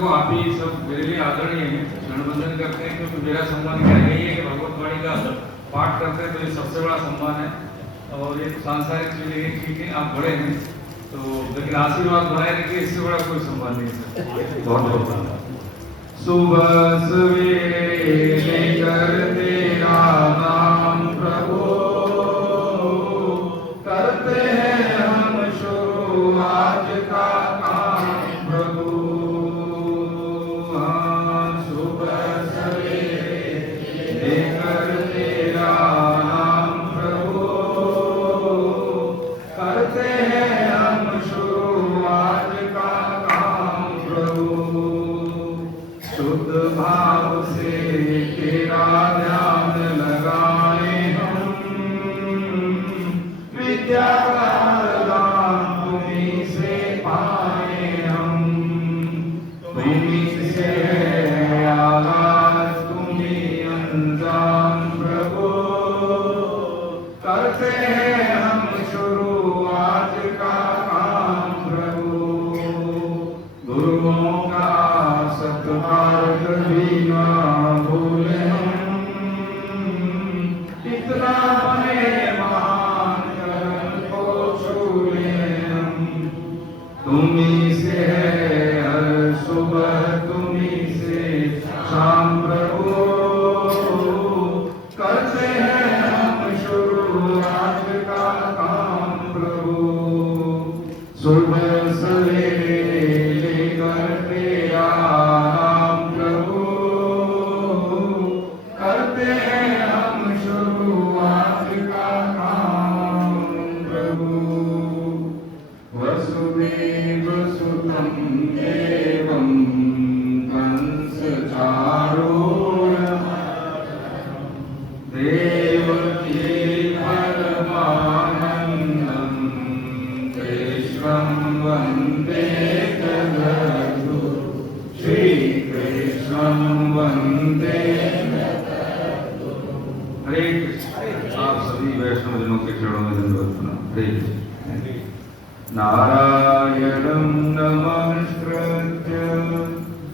देखो आप ही सब मेरे लिए आदरणीय हैं, क्षण वंदन करते हैं, क्योंकि मेरा सम्मान क्या यही है कि भगवत वाणी का पाठ करते हैं, तो ये सबसे बड़ा सम्मान है। और ये सांसारिक चीजें ठीक है, आप बड़े हैं तो, लेकिन आशीर्वाद बनाए रखिए, इससे बड़ा कोई सम्मान नहीं है। बहुत बहुत धन्यवाद। सुबह सवेरे लेकर तेरा नाम प्रभु, करते हैं हम शुरू आज का काम प्रभु। हाँ, सुबह सवेरे लेकर तेरा नाम प्रभु, करते हैं हम शुरू आज का काम प्रभु। शुद्ध भाव से तेरा ध्यान लगाए हम, विद्या का वरदान तुम्हीं से पाए हम। तुम्हीं से है आगाज, तुम्हीं अंजाम प्रभु, करते हैं हम शुरू आज का काम प्रभु। गुरुओं का सत्कार कभी ना भूले हम, इतना बने महान करम को छू ले हम। तुम्हीं से है हर सुबह, तुम्हीं से शाम प्रभु, करते हैं हम शुरू आज का काम प्रभु। सुबह सवेरे लेकर तेरा नाम प्रभु, करते हैं हम शुरू आज का काम प्रभु। वसुदेव सुतं देवं कंस चारूर, देवकी परमानंदं कृष्णं वंदे जगद्गुरुं, श्री कृष्णं वंदे। हरे कृष्ण। आप सभी वैष्णव जनों के चरणों में दंडवत प्रणाम। हरे कृष्ण। नारायणं नमस्कृत्य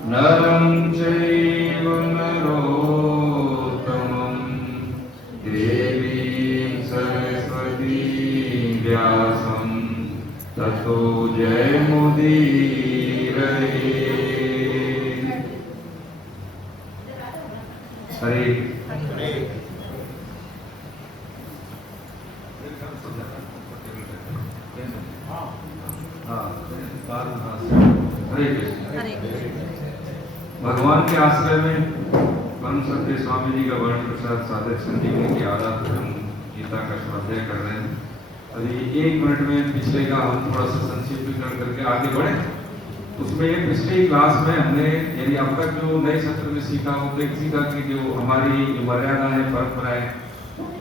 नरं चैव नरोत्तमं, देवीं सरस्वतीं व्यासं ततो जयमुदीरये। हरे हरे कृष्ण। भगवान के आश्रय में परम सत्य स्वामी जी का वर्ण प्रसाद साधक संजीवनी की आराध हम गीता का स्वाध्याय कर रहे हैं। अभी 1 मिनट में पिछले का हम थोड़ा सा संक्षिप्तीकरण करके आगे बढ़े। उसमें पिछली क्लास में हमने यानी अब तक जो नए सत्र में सीखा वो एक सीखा कि जो हमारी मर्यादा है, परंपराएं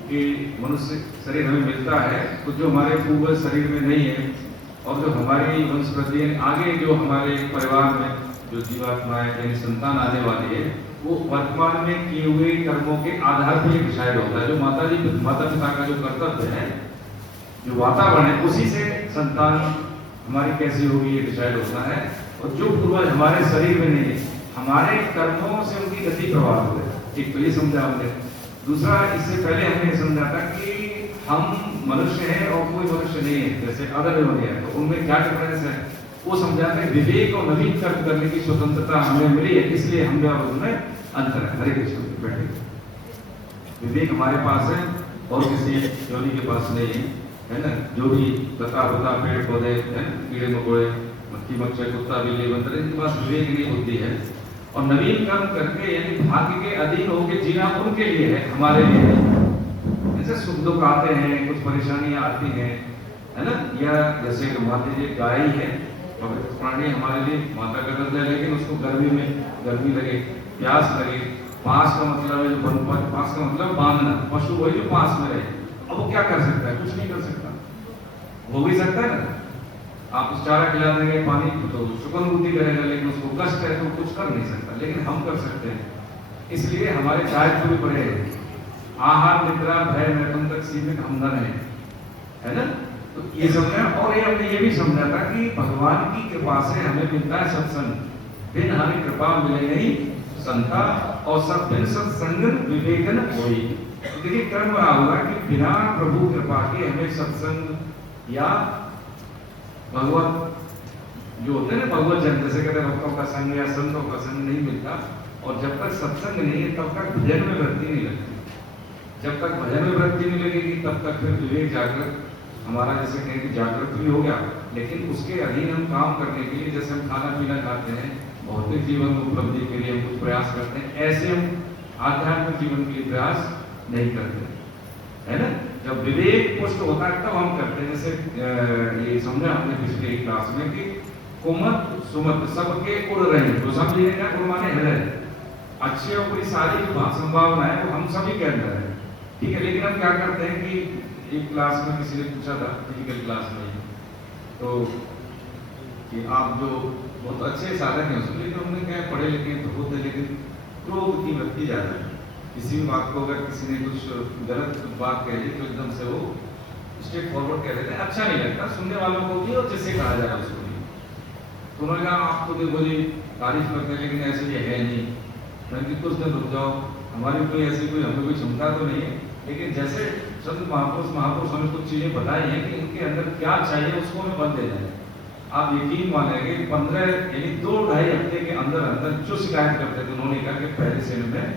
कि मनुष्य शरीर हमें मिलता है, तो जो हमारे पूर्वज शरीर में नहीं है और जो हमारी वंशवृद्धि आगे जो हमारे परिवार में जो जीवात्माएं यानी संतान आने वाली है, वो वर्तमान में किए हुए कर्मों के आधार पर डिसाइड होता है। जो माता पिता का जो कर्तव्य है, जो वातावरण है, उसी से संतान हमारी कैसी होगी ये डिसाइड होता है। और जो पूर्वज हमारे शरीर में नहीं है, हमारे कर्मों से उनकी गति प्रभावित होती है। एक तो ये समझा हमने। दूसरा, इससे पहले हमने समझा था कि हम मनुष्य हैं और कोई मनुष्य नहीं है, जैसे अदर योनि है, तो उनमें क्या डिफरेंस है वो समझाते हैं। विवेक और नवीन कर्म करने की स्वतंत्रता हमें मिली है, इसलिए हम और उनमें अंतर है। हरे कृष्ण। बैठे। विवेक हमारे पास है और किसी योनि के पास नहीं है ना। जो भी लता पता पेड़ पौधे हैं, कीड़े मकोड़े, मक्खी मच्छर, कुत्ता बिल्ली बंदर, इनके पास विवेक नहीं होती है। और नवीन कर्म करके यानी भाग्य के अधीन होकर जीना उनके लिए है, हमारे लिए नहीं। जैसे सुख दुख आते हैं, कुछ परेशानियां आती हैं, है ना। या जैसे मान लीजिए गाय है, पवित्र प्राणी हमारे लिए माता का दर्जा है, लेकिन उसको गर्मी लगे, प्यास लगे। पास का मतलब है जो पास का मतलब बांधना, पशु वही जो पास में रहे। अब वो क्या कर सकता है? कुछ नहीं कर सकता। वो भी सकता है ना, आप उस चारा खिला देंगे, पानी तो शुक्र बुद्धि करेगा, लेकिन उसको कष्ट है तो कुछ कर नहीं सकता। लेकिन हम कर सकते हैं, इसलिए हमारे दायित्व भी बड़े हैं। आहार निद्रा भय मैथुन तक सीमित हम न रहे, है ना। तो ये समझा। और ये हमने ये भी समझा था कि भगवान की कृपा से हमें मिलता है सत्संग। बिन हरि कृपा मिले नहीं संता, और सब बिन सत्संग विवेकन होई। देखिए कर्म रहा होगा कि बिना प्रभु कृपा के हमें सत्संग या भगवत जो होते हैं ना भगवत जन, जैसे कहते हैं भक्तों का संग या संतों का संग नहीं मिलता। और जब तक सत्संग नहीं है तब तक भजन में वृत्ति नहीं लगती। जब तक भजन में वृत्ति नहीं लगेगी तब तक फिर विवेक जागृत हमारा जैसे कहें कि जागृत भी हो गया, लेकिन उसके अधीन हम काम करने के लिए, जैसे हम खाना पीना खाते हैं, भौतिक जीवन उपलब्धि के लिए हम कुछ प्रयास करते हैं, ऐसे हम आध्यात्मिक जीवन के लिए प्रयास नहीं करते, है ना। जब विवेक पुष्ट होता है तब हम करते हैं। जैसे ये समझा हमने पिछले क्लास में कि कुमत सुमत सबके उड़ रहे हैं, तो सब ये क्या उड़ माने हृदय, अच्छी और बुरी सारी जो संभावना है वो हम सभी के अंदर है, ठीक है। लेकिन हम क्या करते हैं कि एक क्लास में किसी ने पूछा था, फिजिकल क्लास में, तो कि आप जो बहुत अच्छे साधक हैं उसमें, लेकिन हमने क्या पढ़े लिखे तो होते, लेकिन क्रोध की वृत्ति ज्यादा है। किसी भी बात को अगर किसी ने कुछ गलत बात कह दी तो एकदम से वो स्ट्रेट फॉरवर्ड कह देते हैं, अच्छा नहीं लगता सुनने वालों को भी और जिससे कहा जाए उसको भी। तो उन्होंने कहा आपको देखो जी तारीफ करते हैं लेकिन ऐसे ये है नहीं, क्योंकि कुछ दिन रुक जाओ, हमारी कोई ऐसी कोई हमें कोई क्षमता तो नहीं है, लेकिन जैसे संत महापुरुष हमें कुछ चीजें बताई हैं कि इनके अंदर क्या चाहिए उसको हमें बल देना है। आप यकीन मानेंगे 15 यानी 2-2.5 हफ्ते के अंदर अंदर जो शिकायत करते थे उन्होंने कहा कि पहले से में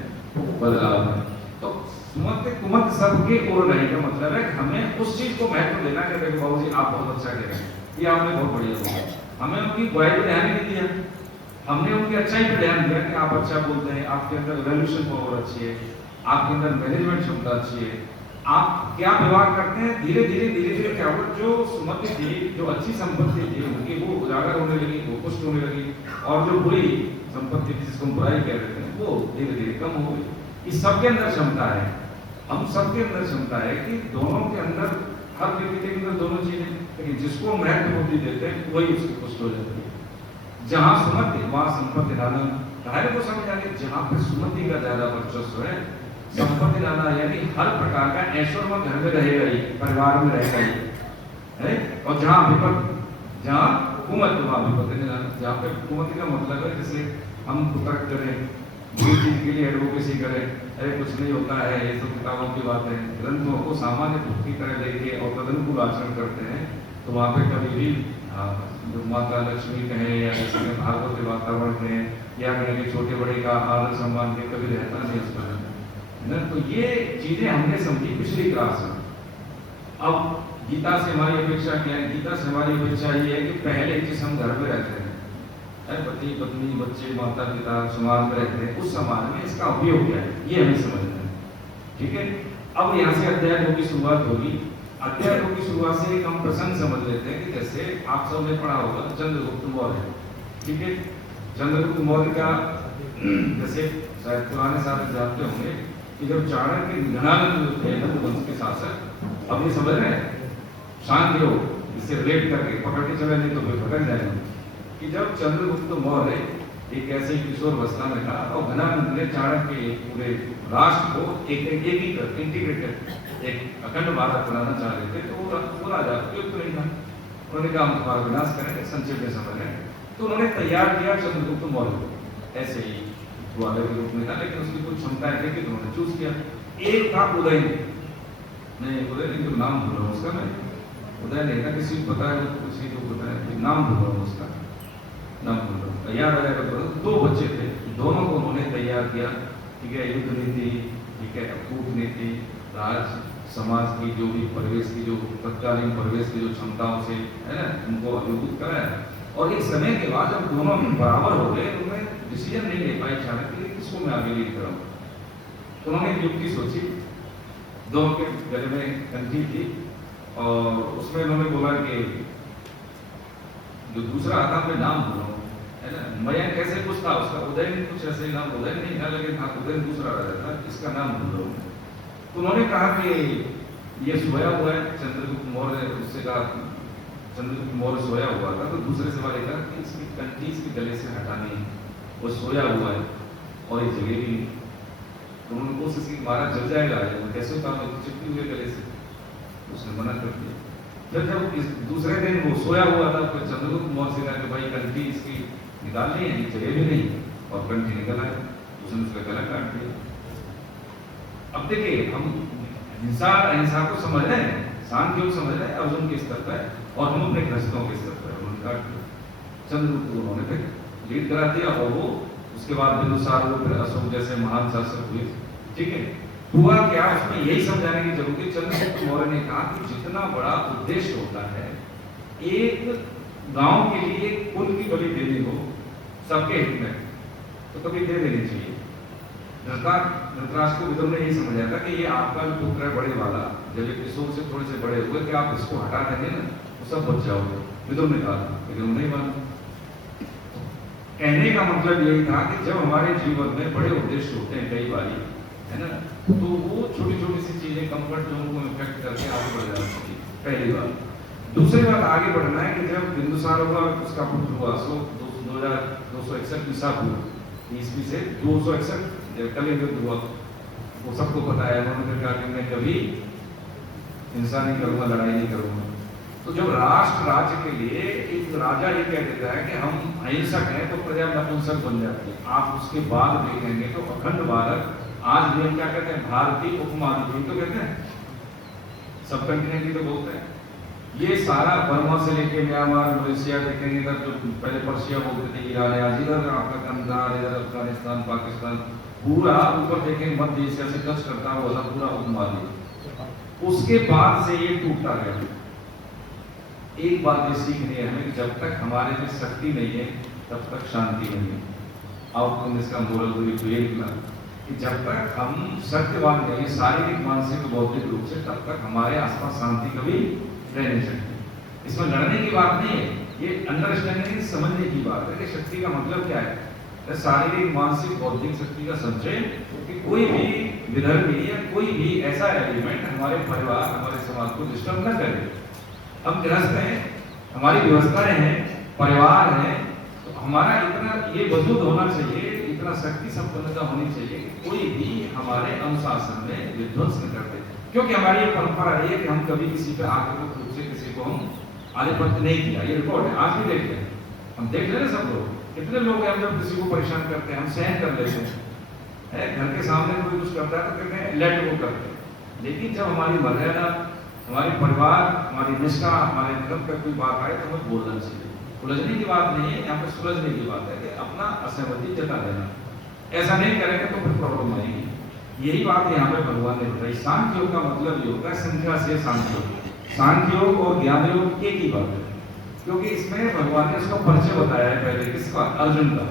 बदलाव है। तो सुमत कुमत सबके ओर रहने का मतलब है हमें उस चीज को महत्व देना कि देखो बाबू जी आप बहुत अच्छा कह रहे हैं, ये आपने बहुत बढ़िया बोला, हमें उनकी बुराई पर ध्यान नहीं दिया, हमने उनकी अच्छाई पर ध्यान दिया कि आप अच्छा बोलते हैं, आपके अंदर वैल्यूएशन पावर अच्छी है, आपके अंदर मैनेजमेंट क्षमता अच्छी है, आप क्या व्यवहार करते हैं। धीरे धीरे क्या हुआ, जो सुमति थी, जो अच्छी संपत्ति थी उनकी वो उजागर होने लगी, वो पुष्ट होने लगी, और जो बुरी संपत्ति जिसको हम बुराई कह रहे थे वो धीरे धीरे कम हो गई। इस सबके अंदर क्षमता है, हम सबके अंदर क्षमता है कि दोनों के अंदर, हर व्यक्ति के अंदर दोनों चीजें, लेकिन जिसको महत्व बुद्धि देते हैं वही उसकी पुष्ट हो जाती है। जहां सुमति वहां संपत्ति दाना, धारे को समझ आगे, जहां पर सुमति का ज्यादा वर्चस्व है, संपत्ति दाना यानी हर प्रकार का ऐश्वर्य घर में रहेगा ही, परिवार में रहेगा ही है। और जहां विपद, जहां कुमत वहां विपत्ति नहीं दाना। जहां पे कुमति का मतलब है जैसे हम तर्क करें, कोई चीज के लिए एडवोकेसी करें, अरे कुछ नहीं होता है, ये सब किताबों की बात है, ग्रंथों को सामान्य बुक की तरह लेके और तदनुकूल आचरण करते हैं, तो वहां पे कभी भी माता लक्ष्मी कहें या किसी में भागवत के वातावरण कहें या कहें कि छोटे बड़े का आदर सम्मान के कभी रहता नहीं उस पर ना। तो ये चीजें हमने समझी पिछली क्लास में। अब गीता से हमारी अपेक्षा क्या है? गीता से हमारी अपेक्षा ये है कि पहले जिस हम घर में रहते हैं, पति पत्नी बच्चे माता पिता समाज में रहते हैं, उस समाज में इसका उपयोग क्या है ये हमें समझना है, ठीक है। अब यहाँ से अध्याय 2 की शुरुआत होगी। अध्याय 2 की शुरुआत से एक हम प्रसंग समझ लेते हैं कि जैसे आप सबने पढ़ा होगा चंद्रगुप्त मौर्य, ठीक है। चंद्रगुप्त मौर्य का जैसे शायद पुराने साथ जानते होंगे कि जब चाणक्य घनानंद थे नंदवंश के शासक, अब ये समझ रहे हैं, शांत हो, इसे रेट करके पकड़ के चले नहीं तो फिर भटक जाएंगे, कि जब चंद्रगुप्त मौर्य एक ऐसे किशोर अवस्था में था और घनानंद ने चाणक्य के पूरे राष्ट्र को एकीकृत इंटीग्रेटेड एक अखंड भारत बनाना चाह रहे थे, तो वो राजा उपयुक्त नहीं था। उन्होंने कहा हम तुम्हारा विनाश करेंगे, संक्षेप में समझ रहे हैं। तो उन्होंने तैयार किया चंद्रगुप्त मौर्य को, ऐसे ही ग्वालियर के रूप में था, लेकिन उसकी कुछ क्षमताएं थी कि उन्होंने चूज किया। एक था उदयन, नहीं उदयन तो नाम भूल रहा हूँ उसका, मैं उदयन नहीं था, किसी को पता है किसी को पता है, नाम भूल रहा हूँ उसका, नाम भूल रहा हूँ, तैयार हो जाएगा। 2 बच्चे थे, दोनों को उन्होंने तैयार किया, ठीक है। युद्ध नीति, ठीक है, कूटनीति, राज समाज की जो भी परिवेश की जो तत्कालीन परिवेश की जो क्षमताओं से है ना, उनको अभिभूत कराया। और एक समय के बाद जब दोनों बराबर हो गए तो उन्हें डिसीजन नहीं ले पाए चाणक्य कि किसको मैं आगे लीड कराऊं। तो उन्होंने एक युक्ति सोची, दोनों के गले में कंठी थी और उसमें उन्होंने बोला कि जो दूसरा आता मैं नाम भूल रहा हूँ, है ना, मैं कैसे कुछ था उसका, उदयन कुछ ऐसे ही नाम, उदयन नहीं था लेकिन हाँ उदयन दूसरा राजा था, इसका नाम भूल रहा हूँ। तो उन्होंने कहा कि ये सोया हुआ है, चंद्रगुप्त मौर्य, उससे कहा चंद्रगुप्त मौर्य सोया हुआ था, तो दूसरे से वाले कहा कि इसकी कंठी इसके गले से हटानी है, वो सोया हुआ है और ये जलेगी नहीं। तो उन्होंने कोशिश की महाराज जल जाएगा, कैसे काम चिपकी हुए गले से, उसने मना कर दिया। फिर जब दूसरे दिन वो सोया हुआ था, फिर चंद्रगुप्त मौर्य से कहा कि भाई कंठी इसकी निकाल लिए, जगह भी नहीं और कंठी निकल आए, उसने उसका गला काट दिया। अब देखिए हम हिंसा अहिंसा को समझ रहे हैं, शांति को समझ रहे हैं अर्जुन के स्तर पर, और हम अपने ग्रस्तों के स्तर पर उन्होंने काट दिया। चंद्रगुप्त को उन्होंने फिर लीड करा दिया और वो उसके बाद बिंदुसार वो फिर अशोक जैसे महान शासक हुए। ठीक है, हुआ क्या, उसमें यही समझाने की जरूरत है। चंद्रगुप्त मौर्य ने कहा कि जितना बड़ा उद्देश्य होता है, एक गांव के लिए कुल की बलि देनी हो सबके हित में, तो कभी दे देनी चाहिए। धृतराष्ट्र को विदुर ने यही समझाया था कि ये आपका जो पुत्र है बड़े वाला, जब ये किशोर से थोड़े से बड़े हुए कि आप इसको हटा देंगे ना तो सब बच जाओगे। विदुर ने कहा, विदुर नहीं माना। कहने का मतलब यही था कि जब हमारे जीवन में बड़े उद्देश्य होते हैं कई बारी, है ना, तो वो छोटी छोटी सी चीजें कंफर्ट जोन को इफेक्ट करके आगे बढ़ जाना चाहिए, पहली बात। दूसरी बात आगे बढ़ना है कि जब बिंदुसार का उसका पुत्र हुआ, सो 261 ईसा पूर्व ईस्वी से 261 कलिंग युद्ध हुआ, वो सबको पता है। उन्होंने कहा कि मैं कभी हिंसा नहीं करूंगा, लड़ाई नहीं करूंगा। तो जब राष्ट्र राज्य के लिए एक राजा ये कह देता है कि हम अहिंसक हैं, तो प्रजा नपुंसक बन जाती है। आप उसके बाद देखेंगे तो अखंड भारत, आज भी हम क्या कहते हैं, भारतीय उपमहाद्वीप तो कहते हैं, सब कंटिनेंट ही तो बोलते हैं। ये सारा बर्मा से लेके म्यांमार, मलेशिया देखेंगे इधर, जो पहले पर्शिया बोलते थे, ईरान, आज इधर आपका कंधार, इधर अफगानिस्तान, पाकिस्तान, पूरा ऊपर देखेंगे मध्य एशिया से टच करता हुआ पूरा उपमहाद्वीप। उसके बाद से ये टूटता गया। एक बात ये सीखनी है हमें कि जब तक हमारे में शक्ति नहीं है तब तक शांति नहीं है। आउटकम इसका मोरल तो ये निकला कि जब तक हम सत्यवान नहीं, शारीरिक मानसिक बौद्धिक रूप से, तब तक हमारे आसपास शांति कभी रह नहीं सकती। इसमें लड़ने की बात नहीं है, ये अंडरस्टैंडिंग समझने की बात है कि शक्ति का मतलब क्या है। शारीरिक मानसिक बौद्धिक शक्ति का संचय कि कोई भी विधर्मी या कोई भी ऐसा एलिमेंट हमारे परिवार, हमारे समाज को डिस्टर्ब न करे। हम गृहस्थ हैं, हमारी व्यवस्थाएं हैं, परिवार है, तो हमारा इतना ये वजूद होना चाहिए, इतना शक्ति संपन्नता होनी चाहिए कि कोई भी हमारे अनुशासन में विध्वंस न करते। क्योंकि हमारी ये परंपरा रही है कि हम कभी किसी पे आक्रमक रूप से किसी को हम आधिपत्य नहीं किया। ये रिकॉर्ड है, आज भी देख लें, हम देख ले सब लोग, कितने लोग हैं जब किसी को परेशान करते हैं हम सहन कर लेते हैं। घर के सामने कोई कुछ करता है तो कहते हैं लेट गो करते हैं। लेकिन जब हमारी मर्यादा, हमारे परिवार, हमारी निष्ठा, हमारे धर्म पर कोई बात आए तो हमें बोलना चाहिए। उलझने की बात नहीं है, यहाँ पर सुलझने की बात है कि अपना असहमति जता देना। ऐसा नहीं करेंगे तो फिर प्रॉब्लम आएगी। यही बात यहाँ पे भगवान ने बताई। सांख्य योग का मतलब ये होता है संख्या से सांख्य योग। सांख्य योग और ज्ञान योग एक ही बात है, क्योंकि इसमें भगवान ने उसका परिचय बताया है पहले, किसका, अर्जुन का।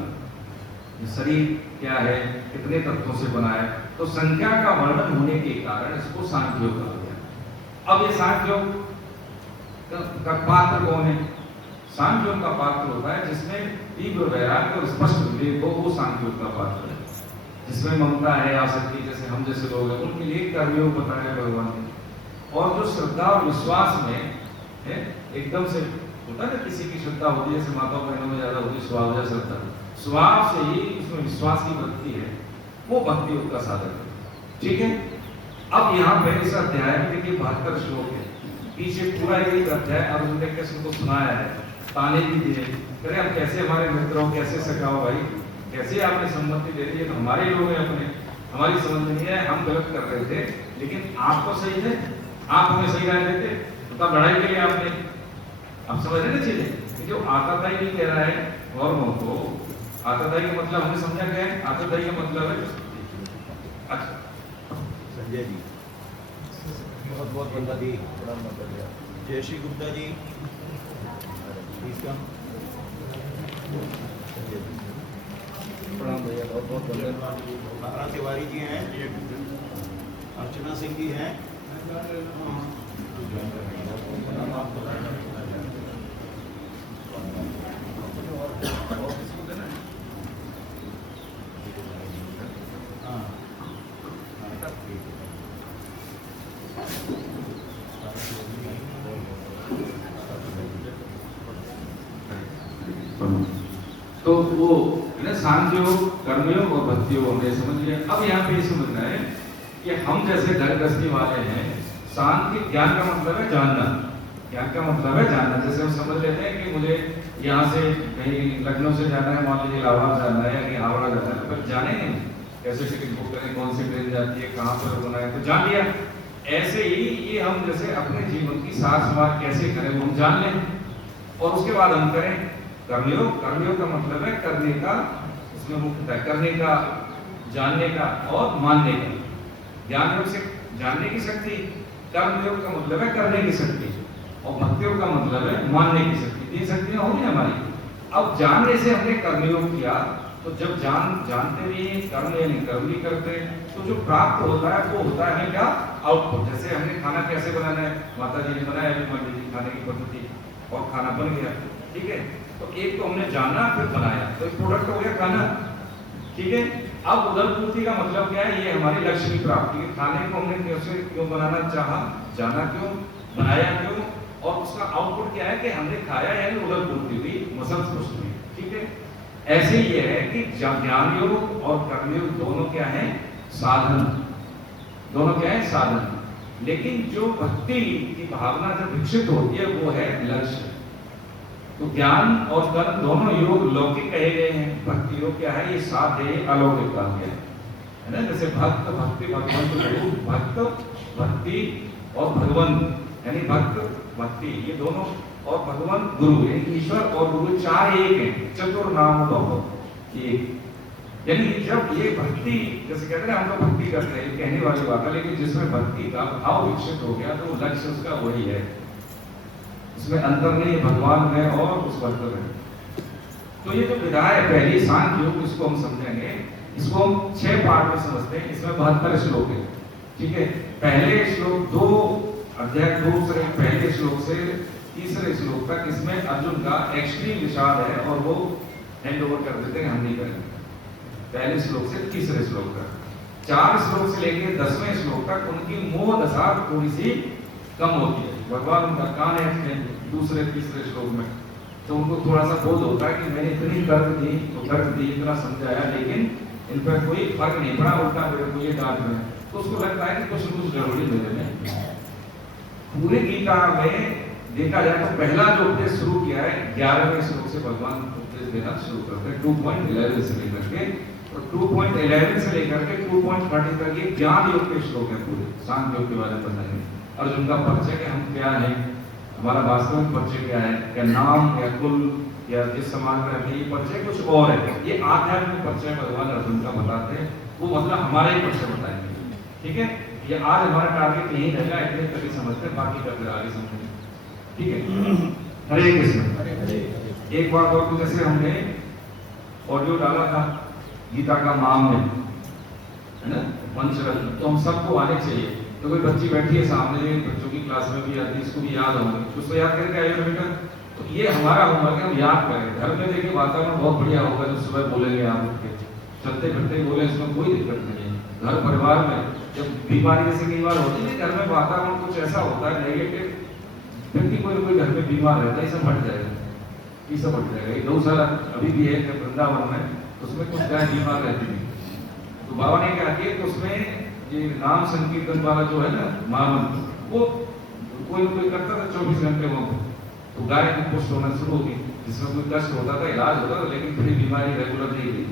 शरीर क्या है, कितने तत्वों से बना है, तो संख्या का वर्णन होने के कारण इसको सांख्य योग कहा गया। अब ये सांख्य योग का पात्र कौन है? सांख्य योग का पात्र होता है जिसमें तीव्र वैराग्य और स्पष्ट विवेक हो, वो सांख्य योग का पात्र है। जिसमें ममता है, आसक्ति, जैसे हम जैसे लोग हैं, उनके लिए कर्मयोग बताया भगवान ने। और जो श्रद्धा और विश्वास में है, एकदम से होता है ना, किसी की श्रद्धा होती है, जैसे माता बहनों में ज्यादा होती है स्वभाव श्रद्धा, स्वभाव से ही उसमें विश्वास की वृत्ति है, वो भक्ति योग का साधन है। ठीक है, अब यहाँ पे इस अध्याय में देखिए 72 श्लोक है, पीछे पूरा एक अध्याय अर्जुन ने कृष्ण को सुनाया है, ताने भी दिए, अरे अब कैसे हमारे मित्रों, कैसे सखाओ भाई, कैसे आपने सम्मति दे दी, तो हमारे लोग हैं अपने, हमारी समझ में नहीं है, हम गलत कर रहे थे, लेकिन आप तो सही थे, आप हमें सही राय देते, तो तब लड़ाई के लिए आपने, आप समझ रहे ना चीजें। जो आताताई भी कह रहा है गौरवों को, आताताई का मतलब हमने समझा क्या है? आताताई का मतलब है, अच्छा संजय जी बहुत बहुत बंदा दी बड़ा मतलब। जय श्री गुप्ता जी, प्रणाम भैया, बहुत बहुत धन्यवाद। तारा तिवारी जी हैं, अर्चना सिंह जी हैं, तो वो सांख्य योग, कर्मयोग और भक्ति योग हमने समझ लिया। अब यहाँ पे समझना है कि हम जैसे घर गृहस्थी वाले हैं, सांख्य ज्ञान का मतलब है जानना, ज्ञान का मतलब है जानना। जैसे हम समझ लेते हैं कि मुझे यहाँ से कहीं लखनऊ से जाना है, मान लीजिए इलाहाबाद जाना है या कहीं हावड़ा जाना है, पर जाने नहीं कैसे टिकट बुक करें, कौन सी ट्रेन जाती है, कहाँ पर रुकना है, तो जान लिया। ऐसे ही ये हम जैसे अपने जीवन की सार संभाल कैसे करें वो हम जान लें और उसके बाद हम करें कर्मयोग। कर्मयोग का मतलब है करने का, इसमें मुख्यतः करने का, जानने का और मानने का। ज्ञान योग से जानने की शक्ति, कर्मयोग का मतलब है करने की शक्ति और भक्ति योग का मतलब है मानने की शक्ति। तीन शक्तियां होगी हमारी। अब जानने से हमने कर्मयोग किया, तो जब जानते भी कर्म यानी कर्म भी करते हैं, तो जो प्राप्त होता है वो होता है क्या, आउटपुट। जैसे हमने खाना कैसे बनाना है, माता जी ने बनाया अभी मान लीजिए खाने की पद्धति और खाना बन गया, ठीक है। तो एक तो हमने जाना फिर बनाया, तो एक प्रोडक्ट हो गया खाना, ठीक है। अब उदर पूर्ति का मतलब क्या है, ये हमारी लक्ष्य की प्राप्ति है। खाने को हमने कैसे क्यों बनाना चाहा, जाना क्यों, बनाया क्यों, और उसका आउटपुट क्या है कि हमने खाया यानी उदर पूर्ति हुई, मसल पुष्ट हुई, ठीक है। ऐसे ही है कि ज्ञान योग और कर्म योग दोनों क्या है, साधन, दोनों क्या है, साधन। लेकिन जो भक्ति की भावना जब विकसित होती है वो है लक्ष्य। तो ज्ञान और कर्म दोनों योग लौकिक कहे गए हैं, भक्ति योग क्या है, ये साध्य अलौकिक कहा गया है ना। जैसे भक्त भक्ति भगवंत, भक्त भक्ति और भगवंत यानी भक्त भक्ति, ये दोनों और भगवान गुरु यानी ईश्वर और गुरु चार एक हैं, चतुर नाम एक। यानी जब ये भक्ति, जैसे कहते हैं हम लोग भक्ति करते हैं, कहने वाली बात है, लेकिन जिसमें भक्ति का भाव विकसित हो गया तो लक्ष्य उसका वही है, इसमें अंतर नहीं भगवान में और उस भक्त में। तो ये जो विधा है पहली सांख्य योग, इसको हम समझेंगे, इसको हम 6 पार्ट में समझते हैं। इसमें 72 श्लोक है, ठीक है। पहले श्लोक 2 अध्याय 2 से पहले श्लोक से तीसरे श्लोक तक इसमें अर्जुन का एक्सट्रीम विषाद है और वो हैंड ओवर कर देते हैं, हम नहीं करेंगे। पहले श्लोक से तीसरे श्लोक तक, 4 श्लोक से लेकर 10वें श्लोक तक उनकी मोह दशा थोड़ी सी कम होती है। भगवान उनका कान है दूसरे तीसरे श्लोक में, तो उनको थोड़ा सा बोध होता है कि मैंने इतनी दर्द दी तो दर्द दी, इतना समझाया, लेकिन इन पर कोई फर्क नहीं पड़ा, उल्टा मेरे को ये डांट रहे हैं। तो उसको लगता है कि कुछ कुछ गड़बड़ी मेरे में। पूरे गीता में देखा जाए तो पहला जो उपदेश शुरू किया है 11वें श्लोक से भगवान उपदेश देना शुरू करते हैं, 2.11 से लेकर के, और 2.11 से लेकर के 2.30 तक ये ज्ञान योग के श्लोक है। पूरे सांख्य योग के बारे में बताएंगे, अर्जुन का परिचय कि हम क्या है, हमारा वास्तविक परिचय क्या है, क्या नाम या कुल या जिस समाज में रहते, ये परिचय कुछ और है। ये आध्यात्मिक परिचय भगवान अर्जुन का बताते हैं, वो मतलब हमारा ही परिचय बताएंगे, ठीक है। ये आज हमारा टारगेट यही रहेगा, इतने तक समझते हैं, बाकी का फिर आगे समझेंगे, ठीक है। हरे कृष्ण। एक बात और, तो जैसे हमने ऑडियो डाला था गीता का माम में, है ना, पंचरत्न, तो हम सबको आने चाहिए। तो कोई बच्ची बैठी है सामने, बच्चों की क्लास में भी आती है, इसको भी याद होंगे, उसको याद करके आइए बेटा। तो ये हमारा होमवर्क है, हम याद करें। घर में देखिए वातावरण बहुत बढ़िया होगा, जो सुबह बोलेंगे आप उठ के, चलते फिरते बोले, इसमें कोई दिक्कत नहीं है। घर परिवार में जब बीमारी जैसे कई बार होती है, घर में वातावरण कुछ ऐसा होता है नेगेटिव, व्यक्ति कोई कोई घर में बीमार रहता है, ये सब हट जाएगा, ये सब हट जाएगा। ये गौशाला अभी भी है वृंदावन में, उसमें कुछ गाय बीमार रहती थी, तो बाबा ने क्या किया कि उसमें ये नाम संकीर्तन वाला जो है ना महामंत्र, वो कोई करता था 24 घंटे वहाँ, तो गाय पुष्ट होना शुरू होगी, जिसमें कोई कष्ट होता था, इलाज होता था, लेकिन फिर बीमारी रेगुलर नहीं थी।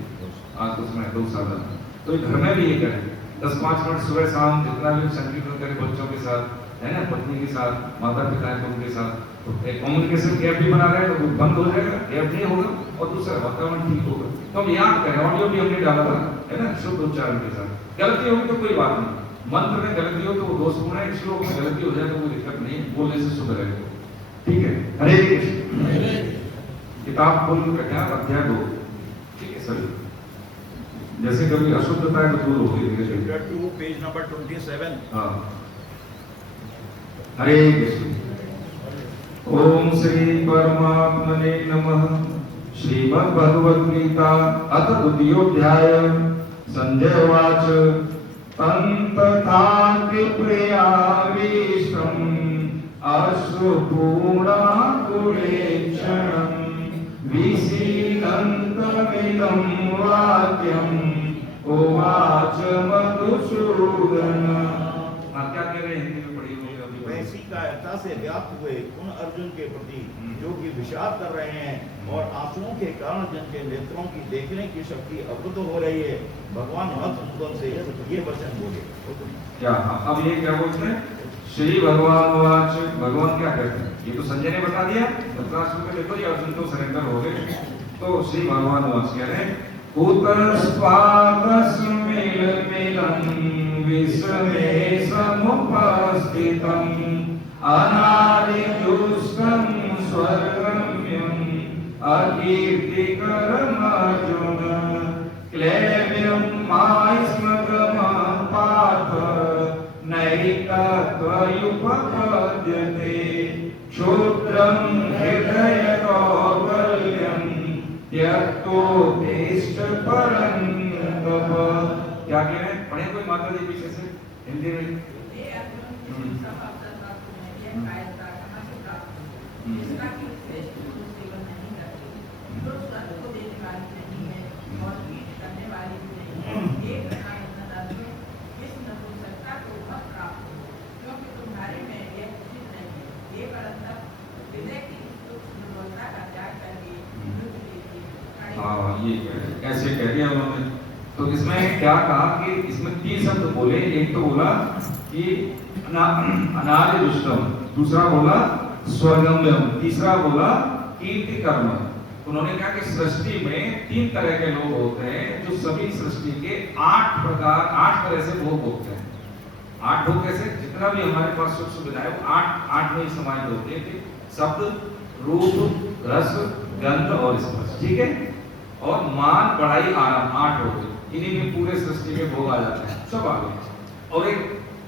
आज उसमें गौशाला, तो घर में भी ये करें, 10-5 मिनट सुबह शाम जितना भी संकीर्तन करें बच्चों के साथ, है ना, पत्नी के साथ, माता पिता है तो उनके साथ, तो एक कम्युनिकेशन गैप भी बना रहे हैं, तो बंद हो जाएगा, गैप नहीं होगा, और दूसरा वातावरण ठीक होगा। तो हम याद करें, ऑडियो भी हमने डाला था, है ना, शुद्ध उच्चारण के साथ। गलती होगी तो कोई बात नहीं, मंत्र में गलती हो तो वो दोषपूर्ण है, श्लोक में गलती हो जाए तो कोई दिक्कत नहीं, बोलने से शुद्ध रहेगा, ठीक है। हरे कृष्ण। किताब खोल रखा है अध्याय 2, ठीक है सर। जैसे कभी अशुद्धता है तो दूर होगी, पेज नंबर 27। हाँ, हरे कृष्ण। ओम श्री परमात्मने नमः। श्रीमद् भगवद गीता अथ द्वितीयोऽध्याय। संजय उवाच तंतथा प्रियाविष्टम् अश्रुपूर्णाकुलेक्षणम् विसीदन्तमिदं वाक्यम् उवाच मधुसूदन। क्या कह रहे हैं, हिंदी में पढ़ी हुई अभी? वैसी कायरता से व्याप्त हुए उन अर्जुन के प्रति जो कि विषाद कर रहे हैं और आंसुओं के कारण जिनके नेत्रों की देखने की शक्ति अवरुद्ध हो रही है, भगवान मधुसूदन से ये वचन बोले। क्या अब ये क्या बोलते हैं? श्री भगवान वाच, भगवान क्या कहते हैं? ये तो संजय ने बता दिया, धृतराष्ट्र में देखो ये अर्जुन तो सरेंडर हो गए। तो श्री भगवान वाच कह रहे हैं कुतस्पादस मिलमिलं विस्मे समुपस्थितं अनादिदुष्टं स्वर्गम्यं अकीर्तिकरम् अर्जुन क्लेव्यं मास्मगमः पार्थ नैतत्त्वयुपपद्यते क्षुद्रं हृदय दौर्बल्यं त्यक्तोत्तिष्ठ परन्तप। क्या कह रहे हैं? पढ़े कोई माता जी पीछे से हिंदी में। हाँ, ये ऐसे कह दिया उन्होंने। तो इसमें क्या कहा कि इसमें 3 शब्द बोले। एक तो बोला कि अनादि दुष्टम, दूसरा बोला स्वर्गम्यम, तीसरा बोला कीर्ति कर्म। उन्होंने कहा कि सृष्टि में 3 तरह के लोग होते हैं जो सभी सृष्टि के 8 तरह से भोग होते हैं। 8 भोग कैसे? जितना भी हमारे पास सुख सुविधा है वो 8 में ही समाहित होते हैं। शब्द, रूप, रस, गंध और स्पर्श, ठीक है। और मान, बढ़ाई, आराम, 8 हो गए। इन्हीं में पूरे सृष्टि के भोग आ जाते हैं, सब आ गए। और एक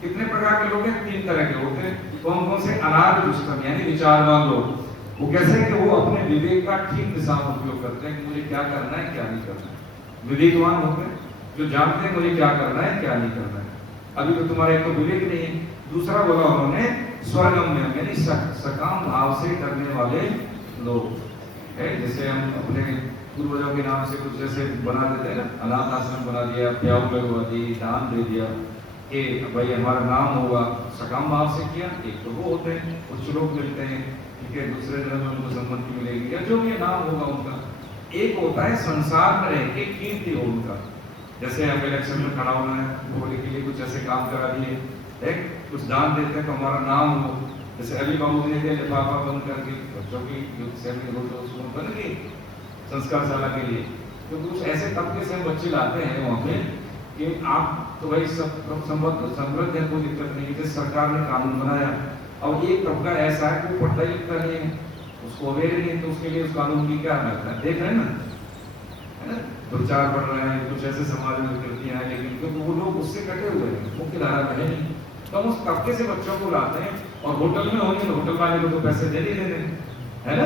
कितने प्रकार के लोग हैं? 3 तरह के होते हैं। कौन कौन से? अनाद दुष्टम यानी विचारवान लोग। वो कैसे कि वो अपने विवेक का ठीक दिशा में उपयोग करते हैं कि मुझे क्या करना है क्या नहीं करना है। विवेकवान होते हैं जो जानते हैं मुझे क्या करना है क्या नहीं करना है। अभी तो तुम्हारा एक तो विवेक नहीं है। दूसरा बोला उन्होंने स्वर्गम्य यानी सकाम भाव से करने वाले लोग है। जैसे हम अपने पूर्वजों के नाम से कुछ जैसे बना देते हैं ना, अनाथ आश्रम बना दिया, प्याऊ लगवा दी, दान दे दिया कि भाई हमारा नाम होगा, सकाम भाव से किया। एक तो वो होते हैं, कुछ लोग मिलते हैं, ठीक है, दूसरे जन्म में उनको सम्मति मिलेगी या जो भी नाम होगा उनका। एक होता है संसार में रह के कीर्ति हो उनका। जैसे हम इलेक्शन में खड़ा होना है, वोट के लिए कुछ ऐसे काम करा दिए, कुछ दान देते हैं तो हमारा नाम हो। जैसे अली बाबू ने लिफाफा बंद करके बच्चों की बन गई संस्कारशाला के लिए। तो कुछ ऐसे तबके से हम बच्चे लाते हैं वहाँ पे कि आप तो भाई सब समृद्ध है, कोई दिक्कत नहीं। जैसे सरकार ने कानून बनाया और एक तबका ऐसा है कि वो पढ़ता लिखता नहीं है, उसको अवेयर नहीं है, तो उसके लिए उस कानून की क्या महत्व है? देख रहे हैं ना, है ना, प्रचार बढ़ रहे हैं, कुछ ऐसे समाज में विकृतियां हैं, लेकिन क्योंकि वो लोग उससे कटे हुए हैं, मुख्य धारा में नहीं। तो हम उस तबके से बच्चों को लाते हैं। और होटल में होंगे तो होटल वाले को तो पैसे दे नहीं देने, है ना।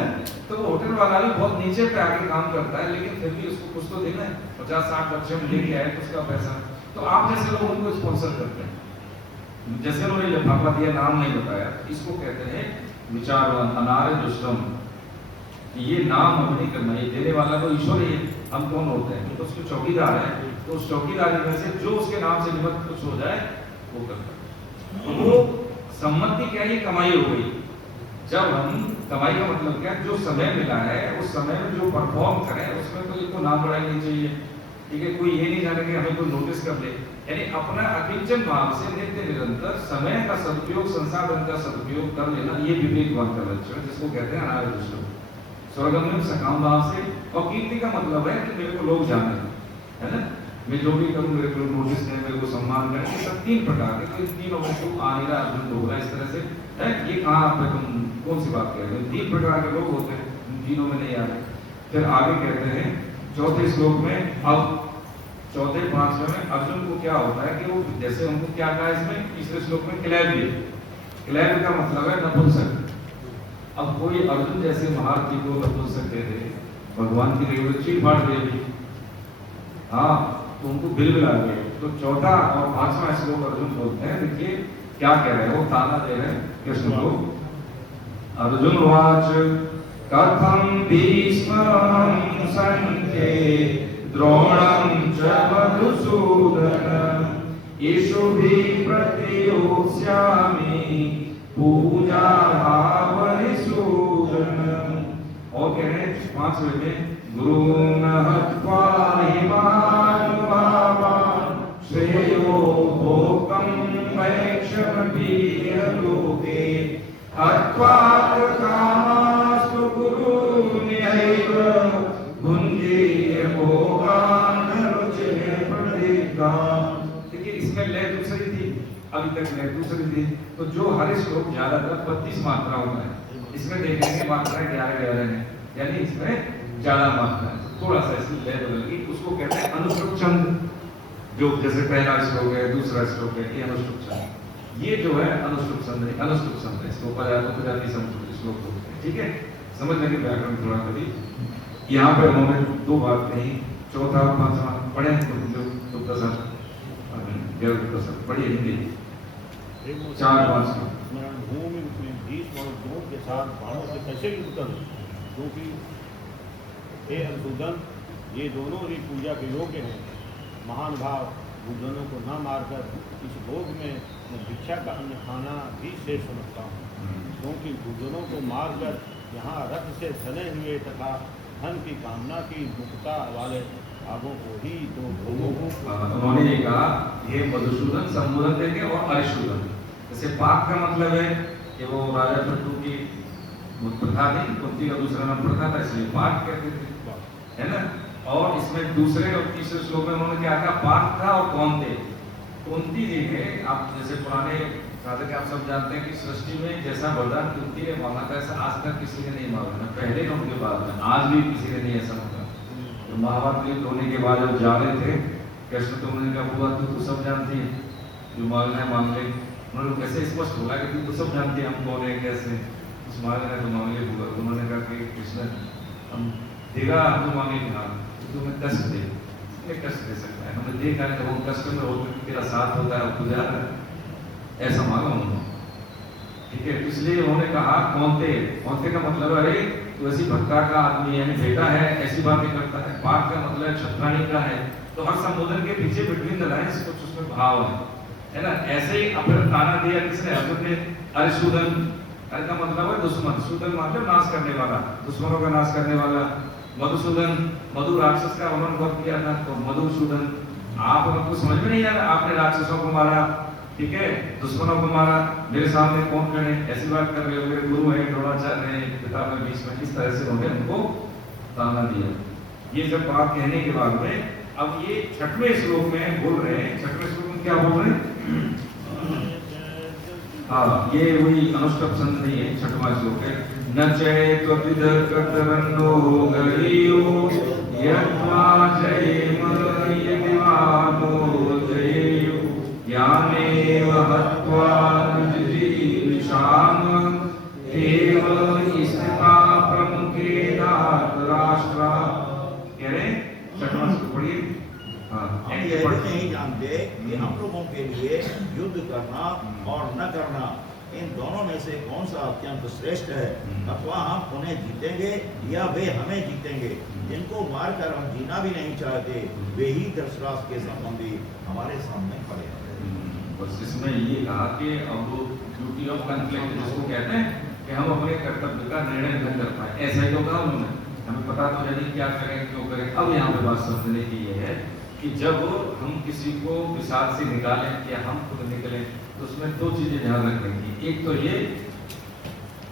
तो होटल वाला भी बहुत नीचे पे आके काम करता है, लेकिन फिर भी उसको कुछ तो देना है। 50-60 बच्चे हम लेके आए तो उसका पैसा। तो आप जैसे लोग उनको स्पॉन्सर करते हैं। जैसे उन्होंने लिफाफा दिया, नाम नहीं बताया, इसको कहते हैं विचारवान, अनार्य दुष्टम। ये नाम हम नहीं करना, ये देने वाला तो ईश्वर ही है। हम कौन होते हैं? तो उसके चौकीदार है। तो उस चौकीदारी में से जो उसके नाम से निमित्त कुछ हो जाए वो करता है। तो वो सम्मति क्या, ये कमाई हो गई। जब हम कमाई का मतलब क्या, जो समय मिला है उस समय में जो परफॉर्म करें उसमें तो इसको नाम बढ़ाई नहीं चाहिए, ठीक है। कोई ये नहीं जाने कि हमें कोई नोटिस कर ले। यानी अपना अकिंचन भाव से नित्य निरंतर समय का सदुपयोग, संसाधन का सदुपयोग कर लेना, ये विवेकवान का लक्षण है, जिसको कहते हैं अनार्य दुष्टम। स्वर्गम्य सकाम भाव से। और कीर्ति का मतलब है कि मेरे को लोग जाने, है ना, मैं जो भी करूं मेरे को नोटिस दें, मेरे को सम्मान करें। ये सब 3 प्रकार के, तो इन तीनों में तो आनिरा अर्जुन होगा इस तरह से है। ये कहाँ पे तुम कौन सी बात कह रहे हो? 3 प्रकार के लोग होते हैं, इन तीनों में नहीं आ रहे। फिर आगे कहते हैं 4थे श्लोक में, अब 4थे 5वें में अर्जुन को क्या होता है कि वो जैसे हमको क्या कहा इसमें 3रे श्लोक में क्लैव्य। क्लैव्य का मतलब है नपुंसक। अब कोई अर्जुन जैसे महारथी को नपुंसक कह दे, भगवान की रेवड़ी चीर फाड़ दे, हाँ, तो उनको बिल आ गए। तो 4था और 5वां श्लोक अर्जुन बोलते हैं, देखिए क्या कह रहे हैं, वो ताना दे रहे हैं कृष्ण को। अर्जुन वाच कथम भीष्मं संख्ये द्रोणं च मधुसूदन इषुभिः प्रतियोत्स्यामि पूजा भावनि सूदन। और कह रहे हैं 5वें में गुरु नहत्वा हिमानुभावान् श्रेयो भोगं वैक्षमपीयलोके हत्वा कामास्तु गुरुर्न्यैव भुञ्जीय भोगान् रुचिरे प्रदीप्तान्। देखिए इसमें लय दूसरी थी, अभी तक लय दूसरी थी, तो जो हर श्लोक ज्यादातर 32 मात्राओं में है, इसमें देखेंगे मात्राएं 11 है, यानी इसमें ज्यादा मात्रा है, थोड़ा सा इसकी लय बदल गई। उसको कहते हैं अनुश्रुत छंद, जो जैसे पहला श्लोक है, दूसरा श्लोक है, ये अनुश्रुत छंद। ये जो है अनुश्रुत छंद है, अनुश्रुत छंद है, इसको उपजाति श्लोक बोलते हैं। ठीक है, समझ लेंगे व्याकरण थोड़ा कभी। यहाँ पे उन्होंने 2 बात कही, चौथा और 5वां पढ़े गुप्ता साहब पढ़िए हिंदी 4-5 भूमि में भीष्म और द्रोण के साथ बाणों से कैसे युद्ध करूं, क्योंकि हे अनुसूदन ये दोनों ही पूजा के योग्य हैं। महान भाव भूजनों को न मारकर इस भोग में मैं भिक्षा का अन्न खाना भी शेष समझता हूँ, क्योंकि भूजनों को मारकर यहाँ रथ से सने हुए तथा धन की कामना की मुक्ता वाले भागों को ही तो उन्होंने ये कहा ये मधुसूदन संबोधन देंगे और अरिशूदन। जैसे पाक का मतलब है कि वो राजा टट्टू की प्रथा थी, कुंती का दूसरा नाम प्रथा था, इसलिए पाक कहते थे, है ना। और इसमें दूसरे और तीसरे श्लोक में उन्होंने क्या कहा, पाक था और कौन थे, कुंती जी ने। आप जैसे पुराने साधक आप सब जानते हैं कि सृष्टि में जैसा वरदान कुंती ने मांगा था ऐसा आज तक किसी ने नहीं मांगा, ना पहले ना उनके बाद में, आज भी किसी ने नहीं ऐसा मांगा। तो महाभारत युद्ध होने के बाद जब जा रहे थे कृष्ण, तो उन्होंने कहा बुआ तू तो सब जानती है, जो मांगना है मांग ले। उन्होंने कैसे स्पष्ट बोला कि तू तो सब जानती है, हम कौन है कैसे, उस मांगना है तो मांग ले बुआ। तो उन्होंने कहा कि कृष्ण हम देगा, हम तो मांगे कहा, तुम्हें कष्ट दे, कष्ट दे सकता है, हमने देखा है, जब वो कष्ट में होकर तेरा साथ होता है, पूजा ऐसा मांगा उन्होंने। ठीक है, इसलिए उन्होंने कहा कौनते, कौनते का मतलब है तो ऐसी भक्ता का आदमी है, बेटा है, ऐसी बातें करता है। पाठ का मतलब क्षत्राणी का है, तो हर संबोधन के पीछे बिटवीन द लाइंस कुछ उसमें भाव है ना। ऐसे ही अपने ताना दिया किसने, अर्जुन ने अरिशूदन, अरे का मतलब है दुश्मन, सूदन मतलब नाश करने वाला, दुश्मनों का नाश करने वाला। मधुसूदन, मधु राक्षस का वर्णन बहुत किया था, तो मधुसूदन। आप लोगों को समझ में नहीं आ रहा, आपने राक्षसों को मारा, ठीक है, दुश्मनों को मारा, मेरे सामने कौन करे, ऐसी बात कर रहे हो, मेरे गुरु है द्रोणाचार्य है, पिता में बीच में, इस तरह से उन्होंने उनको ताना दिया। ये जब बात कहने के बाद में अब ये 6वें श्लोक में बोल रहे हैं, 6वें श्लोक में क्या बोल रहे हैं, हाँ ये वही अनुष्टुप छंद नहीं है, 6वां श्लोक है। न चैत्वविदर्कतरन्नो गरीयो यत्वा जयेमयदिवानो जयेयो यामेव हत्वा जीविषाम एव स्थिता प्रमुखे धार्तराष्ट्रा। कह रहे हैं 6वां श्लोक पढ़िए। हम ये नहीं जानते कि हम लोगों के लिए युद्ध करना और न करना, इन दोनों में से कौन सा अत्यंत श्रेष्ठ है, अथवा हम उन्हें जीतेंगे या वे हमें जीतेंगे। जिनको मारकर हम जीना भी नहीं चाहते, वे ही धृतराष्ट्र के संबंधी हमारे सामने खड़े हैं। बस इसमें ये कहा कि अब ड्यूटी ऑफ कॉन्फ्लिक्ट जिसको कहते हैं कि हम अपने कर्तव्य का निर्णय न कर पाए, ऐसा ही तो कहा उन्होंने, हमें पता तो है नहीं क्या करें क्यों करें। अब यहाँ पे बात समझने की ये है कि जब हम किसी को विषाद से निकालें या हम खुद निकलें, तो उसमें 2 चीजें ध्यान रखने की। एक तो ये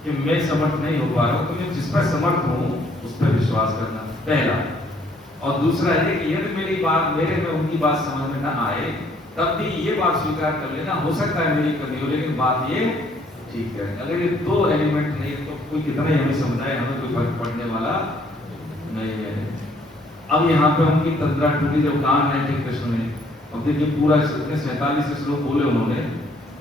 कि मैं समर्थ नहीं हो पा रहा हूँ, तो मैं जिस पर समर्थ हूँ उस पर विश्वास करना पहला, और दूसरा है कि यदि मेरी बात, मेरे में उनकी बात समझ में ना आए, तब भी ये बात स्वीकार कर लेना, हो सकता है मेरी करनी हो, लेकिन बात ये ठीक है। अगर ये 2 एलिमेंट नहीं तो कोई कितना ही हमें समझाए, हमें कोई फर्क पड़ने वाला नहीं है। अब यहाँ पे उनकी तंद्रा टूटी, जब कान है ठीक कृष्ण ने, अब देखिए पूरा 47 श्लोक बोले उन्होंने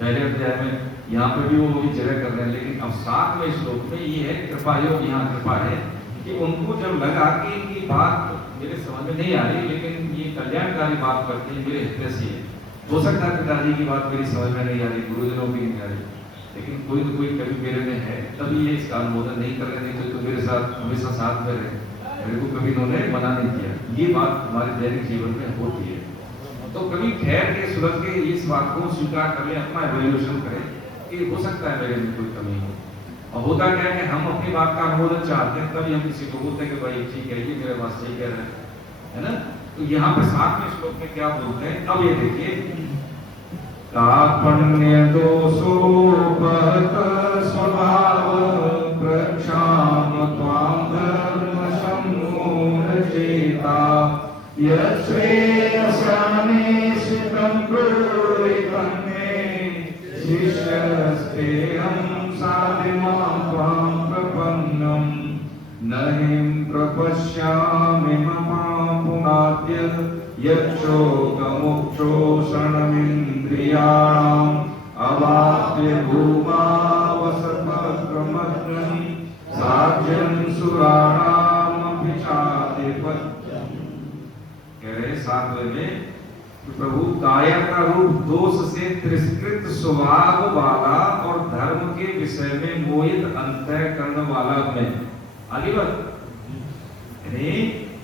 पहले अध्याय में, यहाँ पे भी वो वही जगह कर रहे हैं। लेकिन अब 7वें श्लोक में ये है कृपा योग, यहाँ कृपा है कि उनको जब लगा कि इनकी बात मेरे समझ में नहीं आ रही, लेकिन ये कल्याणकारी बात करते हैं, मेरे हित से है। हो सकता है पिताजी की बात मेरी समझ में नहीं आ रही, गुरुजनों की नहीं आ रही, लेकिन कोई तो कोई कभी मेरे में है, तभी ये इसका अनुमोदन नहीं कर रहे, नहीं तो मेरे साथ हमेशा साथ में रहे, मेरे को कभी इन्होंने मना नहीं किया। ये बात हमारे दैनिक जीवन में होती है। तो कभी ठहर के सुलझ के इस बात को स्वीकार कर ले, अपना एवोल्यूशन करें कि हो सकता है मेरे में कोई कमी हो। और होता क्या है कि हम अपनी बात का अनुमोदन चाहते हैं, तभी हम किसी को बोलते हैं कि भाई ठीक है, ये मेरे पास सही कह रहे हैं, है ना। तो यहाँ पर 7वें श्लोक में क्या बोलते हैं, अब ये देखिए, कार्पण्य दोषोपहत स्वभाव प्रक्षाम त्वां धर्म सम्मूढचेता यश्रेयसानिश्चितं ब्रूहितं मे शिष्यस्तेऽहं साधिमां त्वां प्रपन्नं न हिं प्रपश्यामि ममापुनाद्य यच्छोकमुक्षोषणमिन्द्रियाणाम् अवाप्य भूमावसतक्रमग्नं साध्यं सुराणामपि चाधिपत्यम्। कह रहे 7वें में प्रभु काया का रूप दोष से तिरस्कृत स्वभाव वाला और धर्म के विषय में मोहित अंतःकरण वाला मैं। आगे बढ़,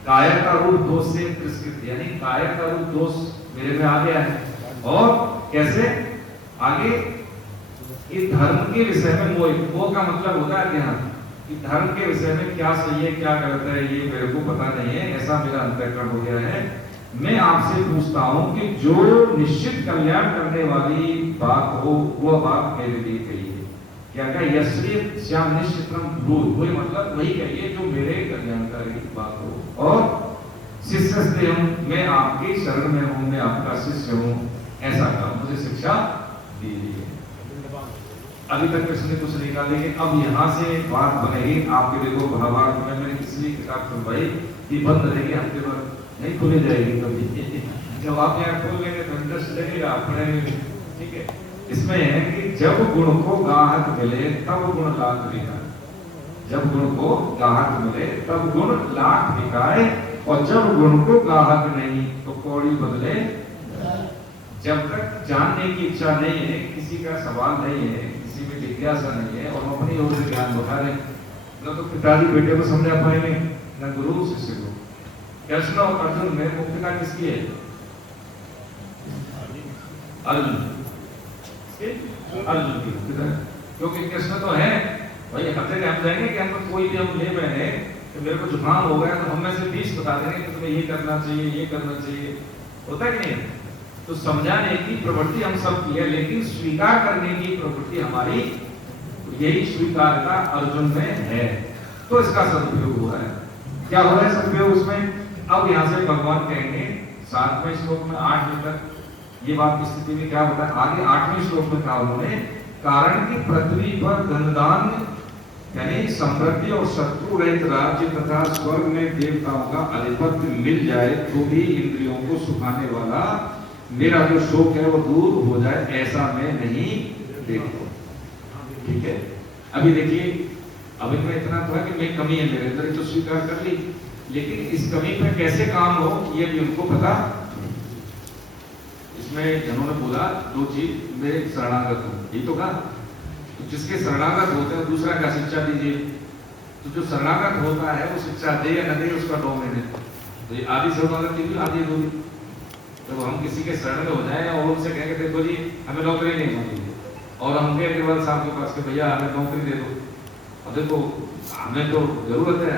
काया का रूप दोष से तिरस्कृत, यानी काया का रूप दोष मेरे में आ गया है। और कैसे आगे कि धर्म के विषय में मोहित, मोह का मतलब होता है क्या कि धर्म के विषय में क्या सही है क्या गलत है ये मेरे को पता नहीं है, ऐसा मेरा अंतःकरण हो गया है। मैं आपसे पूछता हूं कि जो निश्चित कल्याण करने वाली बात हो वह बात मेरे लिए कहिए। क्या कहा, यश्री श्याम निश्चितम भूल, वही मतलब वही कहिए जो मेरे कल्याणकारी बात हो। और शिष्यस्ते हम, मैं आपकी शरण में हूं, मैं आपका शिष्य हूं, ऐसा कहा, मुझे शिक्षा दीजिए। अभी तक कृष्ण ने कुछ नहीं कहा, लेकिन अब यहाँ से बात बनेगी। आपके देखो भावार्थ में मैंने इसलिए किताब सुनवाई कि बंद रहेगी, हफ्ते भर नहीं खुली जाएगी कभी। जब आप यहाँ खोल लेंगे तो इंटरेस्ट लगेगा पढ़ने में, ठीक है। इसमें है कि जब गुण को गाहक मिले तब गुण लाख बिकाए, जब गुण को गाहक मिले तब गुण लाख बिकाए, और जब गुण को गाहक नहीं तो कौड़ी बदले। जब तक जानने की इच्छा नहीं है, किसी का सवाल नहीं है, किसी में जिज्ञासा नहीं है, और हम अपनी ओर से ज्ञान बढ़ा रहे, न तो पिताजी बेटे को समझा पाएंगे न गुरु शिष्य को। कृष्ण और अर्जुन में मुक्तिका किसकी है? अर्जुन की, क्योंकि कृष्ण तो है भाई, हफ्ते हम जाएंगे कि हमको कोई भी हम ले बैठे कि मेरे को जुकाम हो गया तो हम में से 20 बता देंगे कि तुम्हें ये करना चाहिए, ये करना चाहिए, होता है कि नहीं। तो समझाने की प्रवृत्ति हम सब की है, लेकिन स्वीकार करने की प्रवृत्ति हमारी, यही स्वीकारता अर्जुन में है। तो इसका सदुपयोग हो रहा है। क्या हो रहा है सदुपयोग उसमें? अब यहाँ से भगवान कहेंगे 7वें श्लोक में 8वें तक ये बात की स्थिति में क्या होता है। आगे 8वें श्लोक में कहा उन्होंने, कारण की पृथ्वी पर धनदान यानी समृद्धि और शत्रु रहित राज्य तथा स्वर्ग में देवताओं का आधिपत्य मिल जाए तो भी इंद्रियों को सुखाने वाला मेरा जो शोक है वो दूर हो जाए, ऐसा मैं नहीं देखता। ठीक है, अभी देखिए, अब इनमें इतना तो है कि मैं कमी है मेरे अंदर, तो स्वीकार कर ली, लेकिन इस कमी पे कैसे काम हो ये भी उनको पता। इसमें जिन्होंने बोला 2 चीज, मैं शरणागत हूं, ये तो कहा। तो जिसके शरणागत होते हैं दूसरा क्या शिक्षा दीजिए। तो जो शरणागत होता है वो शिक्षा दे या न दे उसका डोमेन है। तो ये आदि शरणागत की भी आदि होगी। तो हम किसी के शरण में हो जाए और उनसे कहेंगे देखो जी हमें नौकरी नहीं मिली, और हम कहें केवल साहब के पास के भैया हमें नौकरी दे दो, और देखो हमें तो जरूरत है,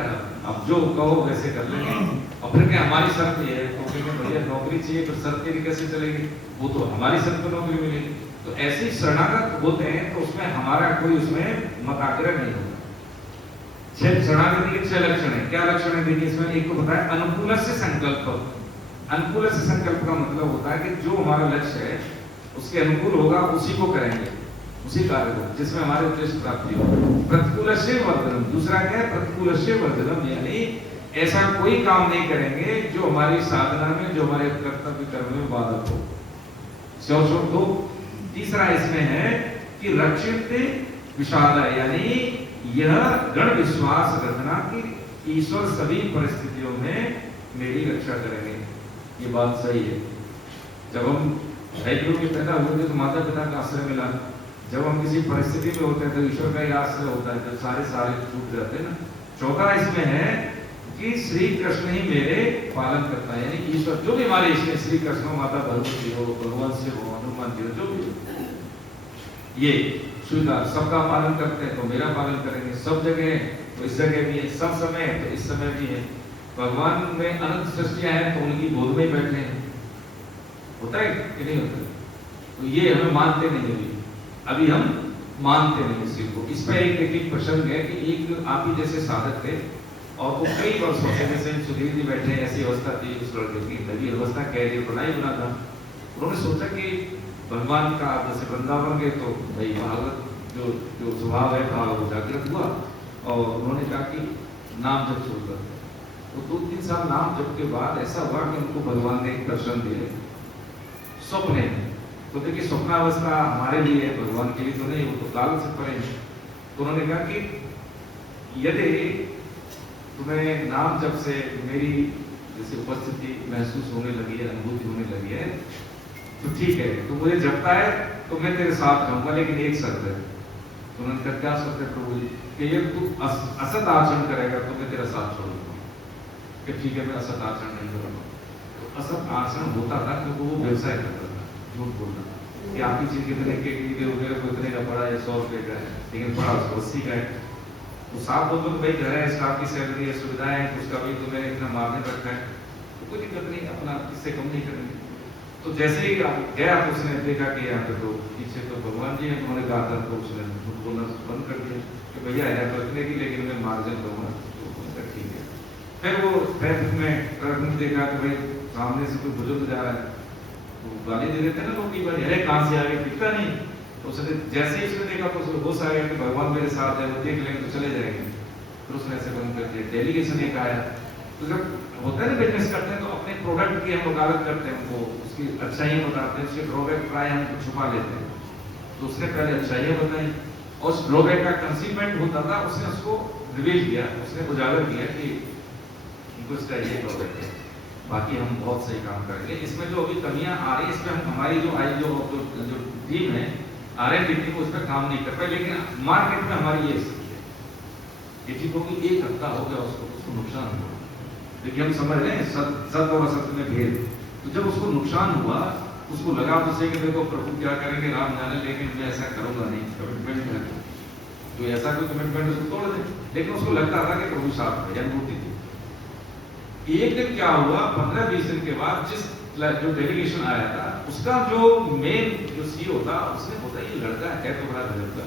अब जो कहो वैसे कर लेंगे। और फिर क्या हमारी शर्त ये है, तो कहेंगे भैया नौकरी चाहिए, फिर शर्त के लिए कैसे चलेगी, वो तो हमारी शर्त पर नौकरी मिलेगी। तो ऐसे शरणागत होते हैं तो उसमें हमारा कोई उसमें मताग्रह नहीं होता। 6 शरणागति के 6 लक्षण है। क्या लक्षण है देखिए इसमें, एक को बताया अनुकूल से संकल्प। अनुकूल से संकल्प का मतलब होता है कि जो हमारा लक्ष्य है उसके अनुकूल होगा उसी को करेंगे, उसी कार्य को जिसमें हमारे उद्देश्य प्राप्ति हो। प्रतिकूल से वर्धनम, दूसरा क्या है, प्रतिकूल से वर्धनम, यानी ऐसा कोई काम नहीं करेंगे जो हमारी साधना में, जो हमारे कर्तव्य कर्म में बाधक हो। तो तीसरा इसमें है कि रक्षित विषाद, यानी यह दृढ़ विश्वास रखना कि ईश्वर सभी परिस्थितियों में मेरी रक्षा करेंगे। ये बात सही है। जब हम भाई के पैदा हुए थे तो माता पिता का आश्रय मिला, जब हम किसी परिस्थिति में होते हैं तो ईश्वर का ही आश्रय होता है, जब सारे छूट जाते हैं ना। चौथा इसमें है कि श्री कृष्ण ही मेरे पालन करता है, यानी ईश्वर जो भी हमारे इष्ट, श्री कृष्ण, माता भगवती हो, भगवान शिव हो, हनुमान जी हो, जो भी, ये सुविधा सबका पालन करते हैं तो मेरा पालन करेंगे, सब जगह है तो इस जगह भी है, सब समय है तो इस समय भी है। भगवान में अनंत सृष्टियां हैं तो उनकी गोद में बैठे हैं, होता है कि नहीं होता? तो ये हमें मानते नहीं अभी, अभी हम मानते नहीं इस चीज को। इस पर एक प्रसंग है कि एक आप ही जैसे साधक थे और वो कई वर्षों से, जैसे सुधीर जी बैठे हैं, ऐसी अवस्था थी उस लड़के की, नवी अवस्था कह रही पढ़ाई बना था। उन्होंने सोचा कि भगवान का जैसे वृंदावन गए तो भाई भागवत जो स्वभाव है भाव वो जागृत हुआ और उन्होंने कहा कि नाम जप शुरू कर। तो 2-3 साल नाम जप के बाद ऐसा हुआ कि उनको भगवान ने एक दर्शन दिए स्वप्न में। तो देखिए स्वप्नावस्था हमारे लिए है, भगवान के लिए तो नहीं, वो तो काल से परे है। तो उन्होंने कहा कि यदि तुम्हें नाम जब से मेरी जैसे उपस्थिति महसूस होने लगी है, अनुभूति होने लगी है, तो ठीक है, तो मुझे जपता है तो मैं तेरे साथ रहूंगा, लेकिन एक शर्त है। तो उन्होंने कहा क्या शर्त है प्रभु जी? कि ये तू असत आचरण करेगा तो मैं तेरा साथ छोड़ दूंगा। कि ठीक है, मैं असत आचरण नहीं करूंगा। तो असत आचरण होता था क्योंकि वो व्यवसाय करता था, झूठ बोलना कि आपकी चीज कितने के वगैरह को इतने का पड़ा है, 100 रुपए का है, लेकिन पड़ा उसको 80 का है। तो साफ बोल दो भाई घर है, स्टाफ की सैलरी है, सुविधाएं हैं, उसका भी तो मैंने इतना मार्जिन रखा है, तो कोई दिक्कत नहीं, अपना इससे कम नहीं करेंगे। तो जैसे ही गया तो उसने देखा कि यहाँ पे तो पीछे तो भगवान जी हैं, उन्होंने कहा था तो उसने झूठ बोलना बंद कर दिया कि भैया है तो इतने की, लेकिन मैं मार्जिन दूंगा। तो ठीक है। फिर वो ट्रैफिक में देखा कि भाई सामने से कोई बुजुर्ग जा रहा है, तो गाली दे देते हैं ना लोग की बार, अरे कहाँ से आ गए, दिखता नहीं। तो उसने जैसे ही उसने देखा तो उसको होश आ गया कि भगवान मेरे साथ है, वो देख लेंगे तो चले जाएंगे। फिर उसने ऐसे बंद कर दिया। डेलीगेशन एक आया, तो जब होता है ना बिजनेस करते हैं तो अपने प्रोडक्ट की हम वकालत करते हैं, उनको उसकी अच्छाइयाँ बताते हैं, उसके ड्रॉबैक प्राय हम छुपा लेते हैं। तो उसने पहले अच्छाइयाँ बताई और उस ड्रॉबैक का कंसीक्वेंट होता था, उसने उसको रिवील किया, उसने उजागर किया कि इनको इसका ये ड्रॉबैक है, बाकी हम बहुत सही काम करेंगे। इसमें जो अभी कमियां आ रही है, इसमें हम हमारी जो टीम है R&D टीम उस पर काम नहीं कर पाए, लेकिन मार्केट में हमारी ये स्थिति है। ये ठीक होगी, 1 हफ्ता हो गया उसको नुकसान हुआ। देखिए हम समझ रहे हैं सत्य और असत्य में भेद। तो जब उसको नुकसान हुआ, उसको लगा तो सही कि देखो प्रभु क्या करेंगे राम जाने, लेकिन मैं ऐसा करूंगा नहीं, कमिटमेंट है तो ऐसा कोई कमिटमेंट उसको तोड़ दे। लेकिन उसको लगता था कि प्रभु साथ है, अनुभूति थी। एक दिन क्या हुआ, 15-20 दिन के बाद जो डेलीगेशन आया था, उसका जो मेन जो CEO था, उसने बोला ये लड़का है तो बड़ा गजब का,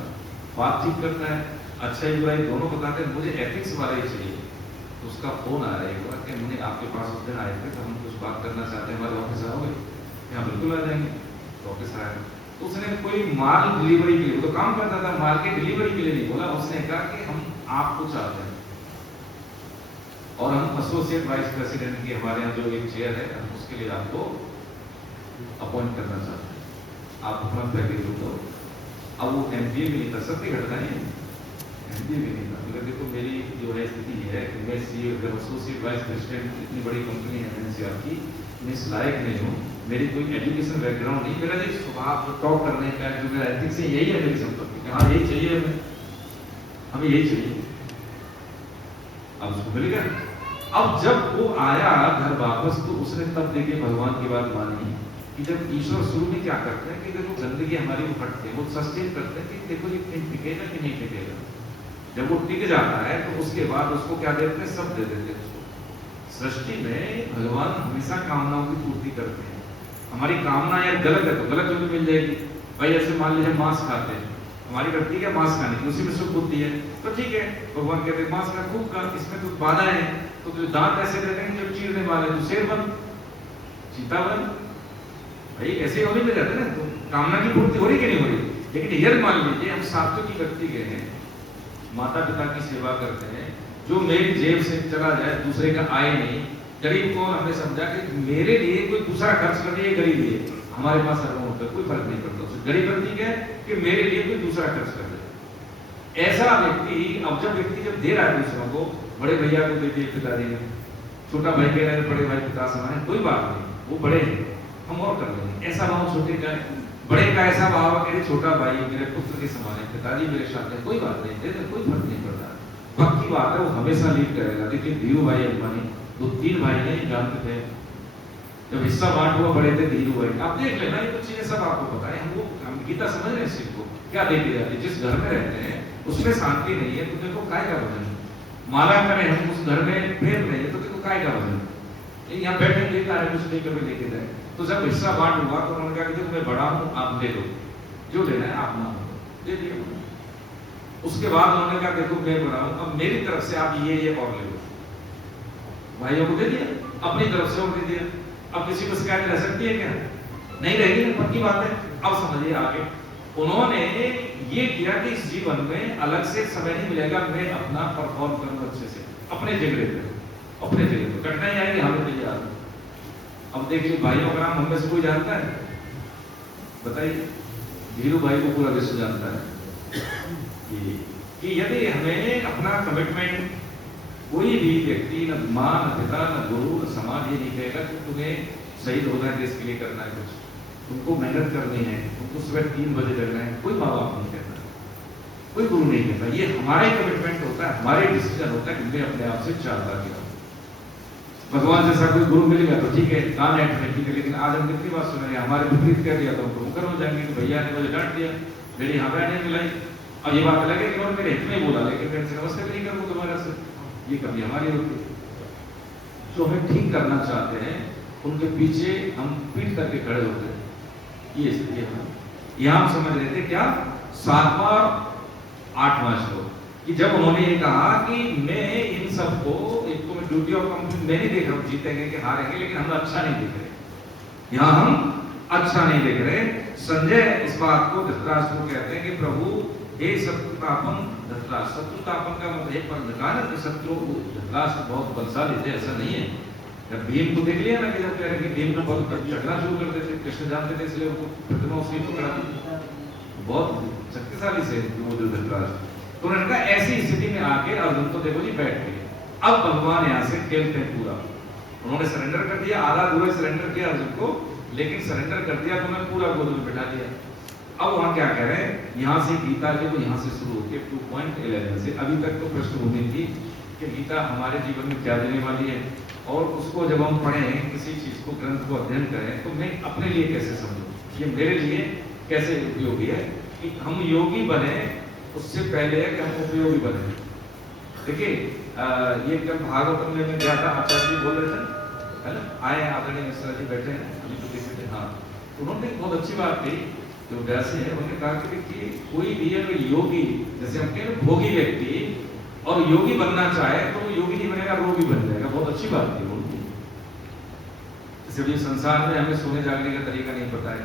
बातचीत करता है, अच्छा बुराई दोनों बताते हैं, मुझे एथिक्स वाला ही चाहिए। तो उसका फोन आ रहा है कि मुझे आपके पास उस दिन आए थे तो हम कुछ बात करना चाहते हैं, हमारे ऑफिस आओगे? यहाँ बिल्कुल आ जाएंगे। तो ऑफिस आया तो उसने कोई माल डिलीवरी के लिए, तो काम करता था, माल के डिलीवरी के लिए नहीं बोला, उसने कहा कि हम आपको चाहते हैं और हम एसोसिएट वाइस प्रेसिडेंट की हमारे यहाँ जो एक चेयर है, हम उसके लिए आपको अपॉइंट करना चाहते हैं, आप अपना पैकेज दो। अब वो MBA भी नहीं था, सत्य घटना है, MBA भी नहीं था। मगर देखो मेरी जो है स्थिति ये है कि मैं CEO जब एसोसिएट वाइस प्रेसिडेंट इतनी बड़ी कंपनी है NCR की, मैं इस लायक नहीं हूँ, मेरी कोई एजुकेशन बैकग्राउंड नहीं, मेरा एक स्वभाव टॉक करने का जो मेरा एथिक्स है यही है मेरी संपत्ति, हाँ यही चाहिए हमें यही चाहिए। अब उसको मिल गया। अब जब वो आया घर वापस तो उसने तब देखिए भगवान की बात मानी कि जब ईश्वर शुरू में क्या करते हैं कि देखो जिंदगी हमारी वो हटते हैं, वो सस्टेन करते हैं कि देखो ये टिकेगा कि नहीं टिकेगा। जब वो टिक जाता है तो उसके बाद उसको क्या देते हैं, सब दे देते हैं उसको। सृष्टि में भगवान हमेशा कामनाओं की पूर्ति करते हैं। हमारी कामना यार गलत है तो गलत जो मिल जाएगी। भाई ऐसे मान लीजिए मांस खाते हैं, हमारी करती है मांस खाने की, उसी में सुख बुद्धि है तो ठीक है, भगवान कहते हैं मांस का खूब का, इसमें तो बाधा है, तो तुझे दांत ऐसे दे देंगे जब चीरने वाले तो शेर बन, चीता बन। भाई ऐसे होने में जाते ना, तो कामना की पूर्ति हो रही कि नहीं हो रही। लेकिन यदि मान लीजिए हम साधु की व्यक्ति गए हैं, माता पिता की सेवा करते हैं, जो मेरी जेब से चला जाए दूसरे का आए नहीं, गरीब को हमने समझा कि मेरे लिए कोई दूसरा खर्च कर रही है, गरीब लिए हमारे पास अकाउंट है, कोई फर्क नहीं पड़ता उसे, गरीब व्यक्ति क्या है कि मेरे लिए कोई दूसरा खर्च कर दे। ऐसा व्यक्ति अब जब व्यक्ति जब दे रहा है दूसरों को, बड़े भैया को दे दिए पिताजी ने, छोटा भाई कह रहा है बड़े भाई पिता समान है, कोई बात नहीं, वो बड़े हैं हम और कर लेंगे, ऐसा भाव छोटे का है। बड़े का ऐसा भाव है कि छोटा भाई मेरे पुत्र के समान है, पिताजी मेरे साथ है, कोई बात नहीं, दे दे, कोई फर्क नहीं पड़ता। भक्त की बात है, वो हमेशा लीड करेगा। देखिए धीरू भाई अंबानी 2-3 भाई ने जानते थे, जब हिस्सा बांट हुआ बड़े थे धीरू भाई, आप देख लेना, ये तो चीजें सब आपको पता है। हम गीता समझ रहे हैं इस चीज को, क्या देखी जाती है। जिस घर में रहते हैं उसमें शांति नहीं है तो देखो काय का भजन, माला करें हम उस घर में प्रेम नहीं है तो देखो काय का भजन। यहाँ बैठे लेकर आए कुछ नहीं कभी लेके जाए। तो जब हिस्सा बांट हुआ तो उन्होंने कहा कि देखो मैं बड़ा हूँ, आप ले लो, जो लेना है आप ना दे दिया। उसके बाद उन्होंने कहा देखो मैं बड़ा हूँ, अब मेरी तरफ से आप ये और ले लो। भाइयों को दे दिया, अपनी तरफ से और दे दिया। अब किसी को शिकायत रह सकती है क्या? नहीं रहेगी ना, पक्की बात है। अब समझिए आगे उन्होंने ये किया कि इस जीवन में अलग से समय नहीं मिलेगा, मैं अपना परफॉर्म करूंगा अच्छे से अपने जगह पे, अपने जगह पे। कठिनाई आएगी, हमें तैयार। अब देखिए भाइयों का नाम हम में से कोई जानता है? बताइए। धीरू भाई को पूरा विश्व जानता है कि यदि हमें अपना कमिटमेंट, कोई भी व्यक्ति, न मां, न पिता, न गुरु, न समाज ये नहीं कहेगा कि तुम्हें शहीद होना है, देश के लिए करना है कुछ, तुमको मेहनत करनी है, तुमको सुबह 3 बजे जगना है, कोई माँ बाप नहीं कहता, कोई गुरु नहीं कहता। ये हमारे कमिटमेंट होता है, हमारे डिसीजन होता है कि मैं अपने आप से चाहता क्या। भगवान जैसा कोई गुरु मिल गया तो ठीक है, कान है ठीक है, लेकिन आज हम कितनी बात सुन रहे हैं, हमारे विपरीत कर दिया तो हम मुकर हो जाएंगे कि भैया ने मुझे डांट दिया, मेरी यहाँ पे आने मिलाई। अब ये बात अलग है कि मेरे हित में बोला, लेकिन मैं नमस्ते भी नहीं करूँ तुम्हारा से, ये कभी हमारी होती है। जो हमें ठीक करना चाहते हैं उनके पीछे हम पीठ करके खड़े होते हैं। ये स्थिति है। यहां हम समझ रहे थे क्या 7वां 8वां श्लोक कि जब उन्होंने ये कहा कि मैं इन सबको, एक तो मैं ड्यूटी ऑफ कंपनी मैं नहीं देख रहा हूँ जीतेंगे कि हारेंगे, लेकिन हम अच्छा नहीं देख रहे, यहाँ हम अच्छा नहीं देख रहे। संजय इस बात को धृतराष्ट्र को कहते हैं कि प्रभु हे शत्रुतापन धृतराष्ट्र, शत्रुतापन का मतलब एक पर कहा ना कि शत्रु धृतराष्ट्र बहुत बलशाली थे, ऐसा नहीं है। जब भीम को देख लिया ना कि जब कह रहे कि भीम को बहुत झगड़ा शुरू कर देते, कृष्ण जानते थे इसलिए उनको प्रतिमा उसकी पकड़ा, बहुत शक्तिशाली से वो जो धृतराष्ट्र। तो उन्होंने कहा ऐसी स्थिति में आके अर्जुन तो देखो जी बैठ गए, अब भगवान यहाँ से खेलते हैं पूरा। उन्होंने सरेंडर कर दिया, आधा दूर सरेंडर किया अर्जुन को, लेकिन सरेंडर कर दिया तो मैं पूरा गोद में बैठा दिया। अब वहां क्या कह रहे हैं, यहाँ से गीता जो यहाँ से शुरू होकर 2.11 से अभी तक तो पृष्ठभूमि थी कि गीता हमारे जीवन में क्या देने वाली है, और उसको जब हम पढ़ें किसी चीज को, ग्रंथ को अध्ययन करें तो मैं अपने लिए कैसे समझूं, ये मेरे लिए कैसे उपयोगी है कि हम योगी बने, उससे पहले है कि हम उपयोगी बने। देखिए ये कल भागवत में मैं गया था, आचार्य जी बोल रहे थे है ना, आए आदरणीय मिश्रा जी बैठे हैं अभी तो देखे थे। हाँ, उन्होंने बहुत अच्छी बात कही जो वैसे है, उन्होंने कहा कि कोई भी अगर योगी, जैसे हम कह रहे भोगी व्यक्ति और योगी बनना चाहे तो वो योगी नहीं बनेगा, रोगी बन जाएगा। बहुत अच्छी बात थी उनकी। इसलिए संसार में हमें सोने जागने का तरीका नहीं पता है,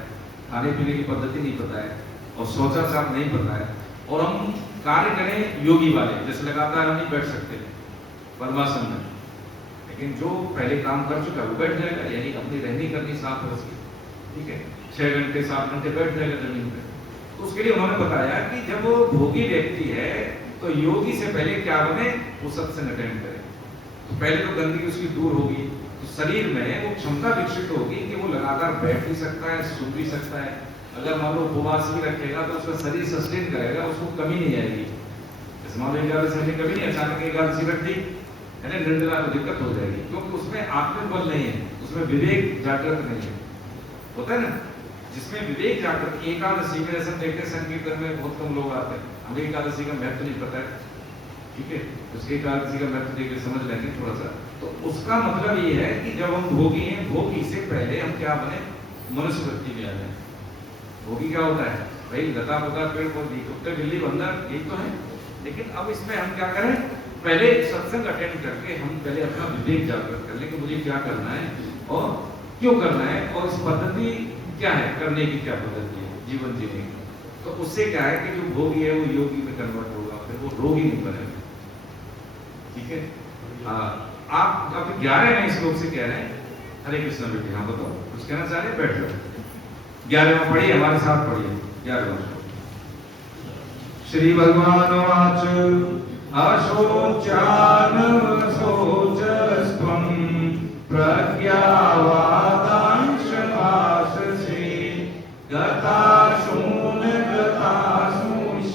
खाने पीने की पद्धति नहीं पता है, और शौचाचार नहीं पता है, और हम कार्य करें योगी वाले, जैसे लगातार हम नहीं बैठ सकते पद्मासन में, लेकिन जो पहले काम कर चुका है वो बैठ जाएगा, यानी अपनी रहनी करनी 7 वर्ष की, ठीक है, 6 घंटे 7 घंटे बैठ जाएगा जमीन पे। तो उसके लिए उन्होंने बताया कि जब वो भोगी व्यक्ति है तो योगी से पहले क्या बने, वो सत्संग अटेंड करे। तो पहले तो गंदगी उसकी दूर होगी, तो शरीर में वो क्षमता विकसित होगी कि वो लगातार बैठ भी सकता है, सुन भी सकता है। अगर मान लो उपवास भी रखेगा तो उसका शरीर सस्टेन करेगा, उसको कमी नहीं आएगी। जैसे मान लो एकादशी हमने कभी नहीं, अचानक एकादशी रख दी है ना, निर्जला तो दिक्कत हो जाएगी, क्योंकि उसमें आत्मिक बल नहीं है, उसमें विवेक जागृत नहीं है। होता है ना, जिसमें विवेक जागृत, एकादशी में जैसे देखते संकीर्तन में बहुत कम लोग आते हैं, हमें एकादशी का महत्व नहीं पता है, ठीक है, उसके एकादशी का महत्व देखकर समझ लेंगे थोड़ा सा। तो उसका मतलब ये है कि जब हम भोगी हैं, भोगी से पहले हम क्या बने, मनुष्य वृत्ति में आ जाए। भोगी क्या होता है भाई, लता पता पेड़ पौधे कुत्ते बिल्ली बंदर यही तो है, लेकिन अब इसमें हम क्या करें, पहले सत्संग अटेंड करके हम पहले अपना विवेक जागृत कर लें कि मुझे क्या करना है और क्यों करना है, और इस पद्धति क्या है, करने की क्या पद्धति है जीवन जीने की। तो उससे क्या है कि जो भोगी है वो योगी में कन्वर्ट होगा, फिर वो रोगी नहीं बनेगा। ठीक है, आप अब 11वें श्लोक से कह रहे हैं, हरे कृष्ण बेटे, हाँ बताओ कुछ कहना चाह रहे हैं, बैठ जाओ। 11वां पढ़िए, हमारे साथ पढ़िए 11वां श्लोक। श्री भगवान वाच अशोच्यान शोचस्त्वं प्रज्ञावादांश भाषसे गताशून गताशूष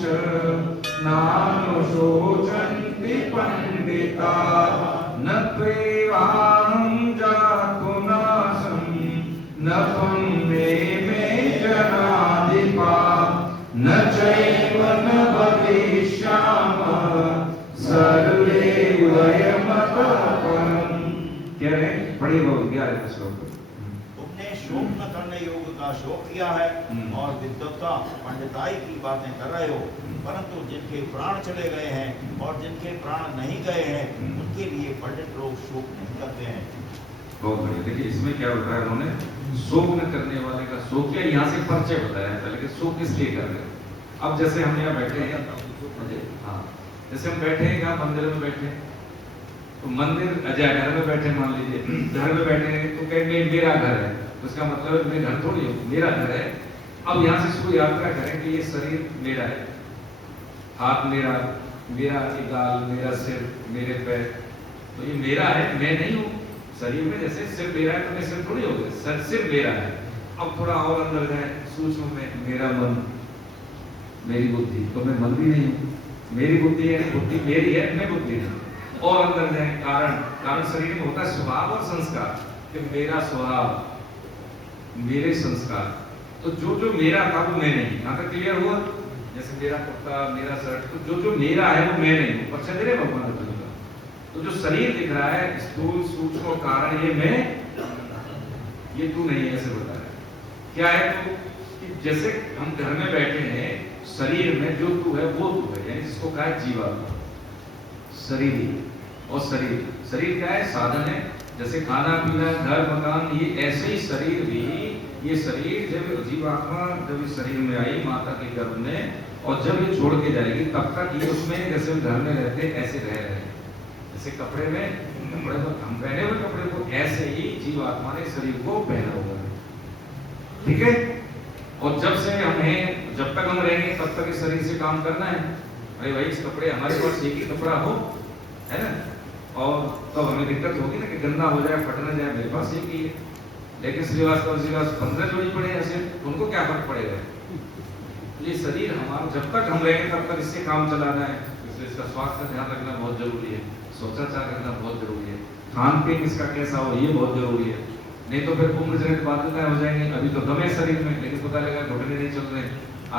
नानुशोचन्ति पंडिता न त्वेवाहं जातु नासम् त्वं मे जनाधिपा न चैव न भविष्यामः सर्वे वयमतः परम्। कह रहे हैं, पढ़िए वो 11 श्लोक। तुमने शोक न करने योग का शोक किया है और विद्वत्ता पंडिताई की बातें कर रहे हो, परंतु जिनके प्राण चले गए हैं और जिनके प्राण नहीं गए हैं उनके लिए पंडित लोग शोक नहीं करते हैं। बहुत बढ़िया। देखिए इसमें क्या बताया उन्होंने, शोक न करने वाले का शोक क्या, यहाँ से परिचय बताया पहले कि शोक किस लिए कर रहे हैं। अब जैसे हम यहाँ बैठे हैं, हाँ जैसे हम बैठे हैं यहाँ मंदिर में बैठे हैं, तो मंदिर अजय घर में बैठे, मान लीजिए घर में बैठे हैं तो कहेंगे मेरा घर है, उसका मतलब मेरे घर थोड़ी हो, मेरा घर है। अब यहाँ से शुरू यात्रा करें कि ये शरीर मेरा है, हाथ मेरा, मेरा गाल, मेरा सिर, मेरे पैर, तो ये मेरा है, मैं नहीं हूँ। शरीर में जैसे सिर मेरा है तो मैं सिर थोड़ी हो गया, सिर मेरा है। अब थोड़ा और अंदर जाए सूक्ष्म में, मेरा मन, मेरी बुद्धि, तो मैं मन भी नहीं हूँ, मेरी बुद्धि है, बुद्धि मेरी है, मैं बुद्धि नहीं। और अंदर जाए कारण, कारण शरीर में होता है स्वभाव और संस्कार, कि मेरा स्वभाव, मेरे संस्कार, तो जो जो मेरा था वो मैं नहीं। यहाँ तक क्लियर हुआ? जैसे मेरा कुर्ता, मेरा शर्ट, तो जो मेरा है वो मैं नहीं हूँ, पर चंद्रे भगवान का। तो जो शरीर दिख रहा है स्थूल सूक्ष्म कारण, ये मैं, ये तू नहीं है, ऐसे बताया। क्या है तो कि जैसे हम घर में बैठे हैं, शरीर में जो तू है वो तू है, यानी जिसको कहा है जीवात्मा, शरीर। और शरीर क्या है? साधन है। जैसे खाना पीना, घर मकान, ये ऐसे ही शरीर भी, ये शरीर जब जीवात्मा जब इस शरीर में आई माता के गर्भ में, और जब ये छोड़ के जाएगी तब तक ये उसमें, जैसे घर में रहते ऐसे रह रहे हैं, जैसे कपड़े में हम पहने हुए कपड़े को, ऐसे ही जीवात्मा ने शरीर को पहना हुआ है। ठीक है? और जब से हमें, जब तक हम रहेंगे तब तक इस शरीर से काम करना है। अरे भाई इस कपड़े, हमारे पास एक ही कपड़ा हो, है ना, और तब हमें दिक्कत होगी ना कि गंदा हो जाए, फट ना जाए, मेरे पास एक ही है। लेकिन श्रीवास्तव जी 15 जोड़ी पड़े ऐसे, उनको क्या फर्क पड़ेगा? ये शरीर हमारा, जब तक हम रहेंगे तब तक इससे काम चलाना है, इसलिए इसका स्वास्थ्य का ध्यान रखना बहुत जरूरी है, शौचाचार रखना बहुत जरूरी है, खान पीन इसका कैसा हो ये बहुत जरूरी है। नहीं तो फिर उम्र जनित बाध्यताएं हो जाएंगी। अभी तो दम है शरीर में, लेकिन पता लगा घुटने नहीं चल रहे।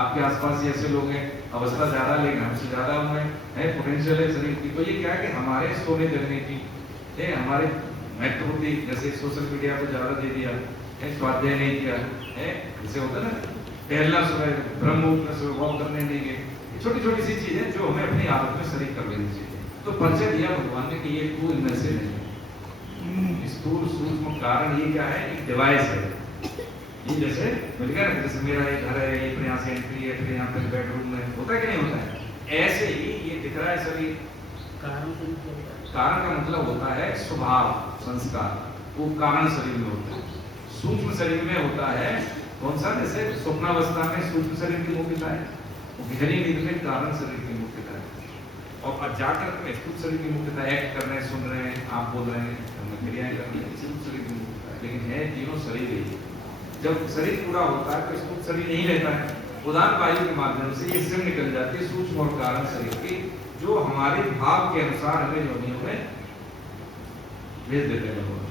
आपके आसपास ऐसे लोग हैं, अवस्था ज्यादा, लेकिन हमसे ज्यादा उम्र है, पोटेंशियल है शरीर की। तो ये क्या है कि हमारे सोने जगने की, हमारे महत्वपूर्ण, जैसे सोशल मीडिया को ज्यादा दे दिया, स्वाध्याय नहीं किया है, जैसे होता है ना टहलना, सुबह ब्रह्म मुहूर्त में सुबह वॉक करने नहीं गए, छोटी छोटी सी चीजें जो हमें अपनी आदत में शरीर कर लेनी चाहिए। तो परिचय दिया भगवान ने कि ये तू इनमें से नहीं, स्थूल सूक्ष्म कारण ये क्या है? एक डिवाइस है। ये जैसे मिल गया ना, जैसे मेरा एक घर है, ये फिर यहाँ से एंट्री है, फिर यहाँ पे बेडरूम में, होता है कि नहीं होता है? ऐसे ही ये दिख रहा है शरीर। कारण का मतलब होता है स्वभाव, संस्कार, वो कारण शरीर में होता है। सूक्ष्म शरीर में होता है कौन सा? जैसे स्वप्नावस्था में सूक्ष्म शरीर की मुख्यता है, गहरी नींद में कारण शरीर की मुख्यता है, और जागृत में स्थूल शरीर की मुख्यता है। एक्ट कर रहे हैं, सुन रहे हैं, आप बोल रहे हैं, क्रियाएं कर रही है, स्थूल शरीर की मुख्यता है। लेकिन है तीनों शरीर ही। जब शरीर पूरा होता है तो स्थूल शरीर नहीं रहता है, उदान वायु के माध्यम से ये सिर निकल जाती है सूक्ष्म और कारण शरीर की, जो हमारे भाव के अनुसार हमें योनियों में भेज देते हैं भगवान।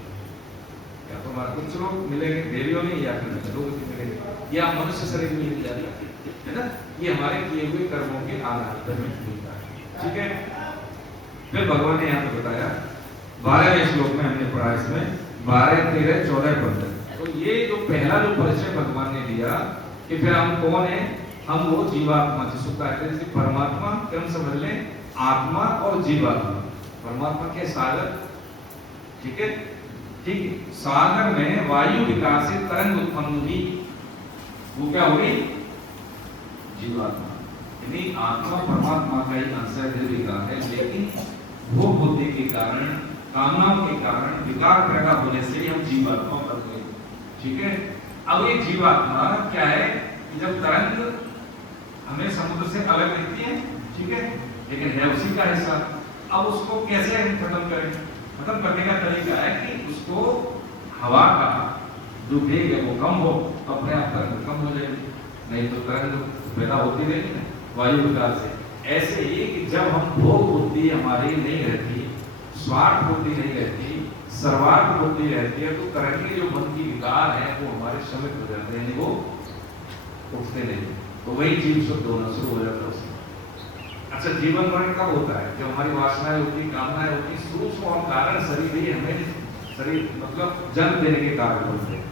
या तो हमारे कुछ लोग मिलेंगे देवियों में, या फिर लोग मिलेंगे, या मनुष्य शरीर में मिल जाती है ना। ये हमारे किए हुए कर्मों के आधार पर मिलता है। ठीक है? फिर भगवान ने यहाँ पे बताया 12वें श्लोक में, हमने पढ़ा इसमें 12, 13, 14, 15। तो ये जो पहला जो परिचय भगवान ने दिया कि फिर हम कौन है, हम वो जीवात्मा, जिसको कहते हैं जैसे परमात्मा, क्या हम समझ लें, आत्मा और जीवात्मा। परमात्मा के सागर, ठीक है, ठीक है, सागर में वायु विकार से तरंग उत्पन्न हुई, वो क्या हुई? जीवात्मा। यानी आत्मा परमात्मा का ही अंश है, लेकिन वो बुद्धि के कारण, कामनाओं के कारण विकार पैदा होने से हम जीवात्मा बन गए। ठीक है? अब ये जीवात्मा क्या है कि जब तरंग हमें समुद्र से अलग दिखती है, ठीक है, लेकिन है उसी का हिस्सा। अब उसको कैसे हम खत्म करें? खत्म करने का तरीका है कि उसको हवा का जो वेग है वो कम हो, तो अपने आप तरंग कम हो जाएगी, नहीं तो तरंग पैदा होती रहेगी ना वायु विकार से। ऐसे ही कि जब हम भोग बुद्धि हमारी नहीं रहती, स्वार्थ बुद्धि नहीं रहती, सर्वार्थ बुद्धि रहती है, तो करंटली जो मन की विकार है वो हमारे शमित हो जाते हैं, वो उठते नहीं, तो वही जीव शुद्ध होना शुरू हो जाता है उसमें। अच्छा, जीवन मरण कब होता है? जब हमारी वासनाएं होती, कामनाएं होती, सूक्ष्म और कारण शरीर ही हमें शरीर मतलब जन्म देने के कारण बनते हैं।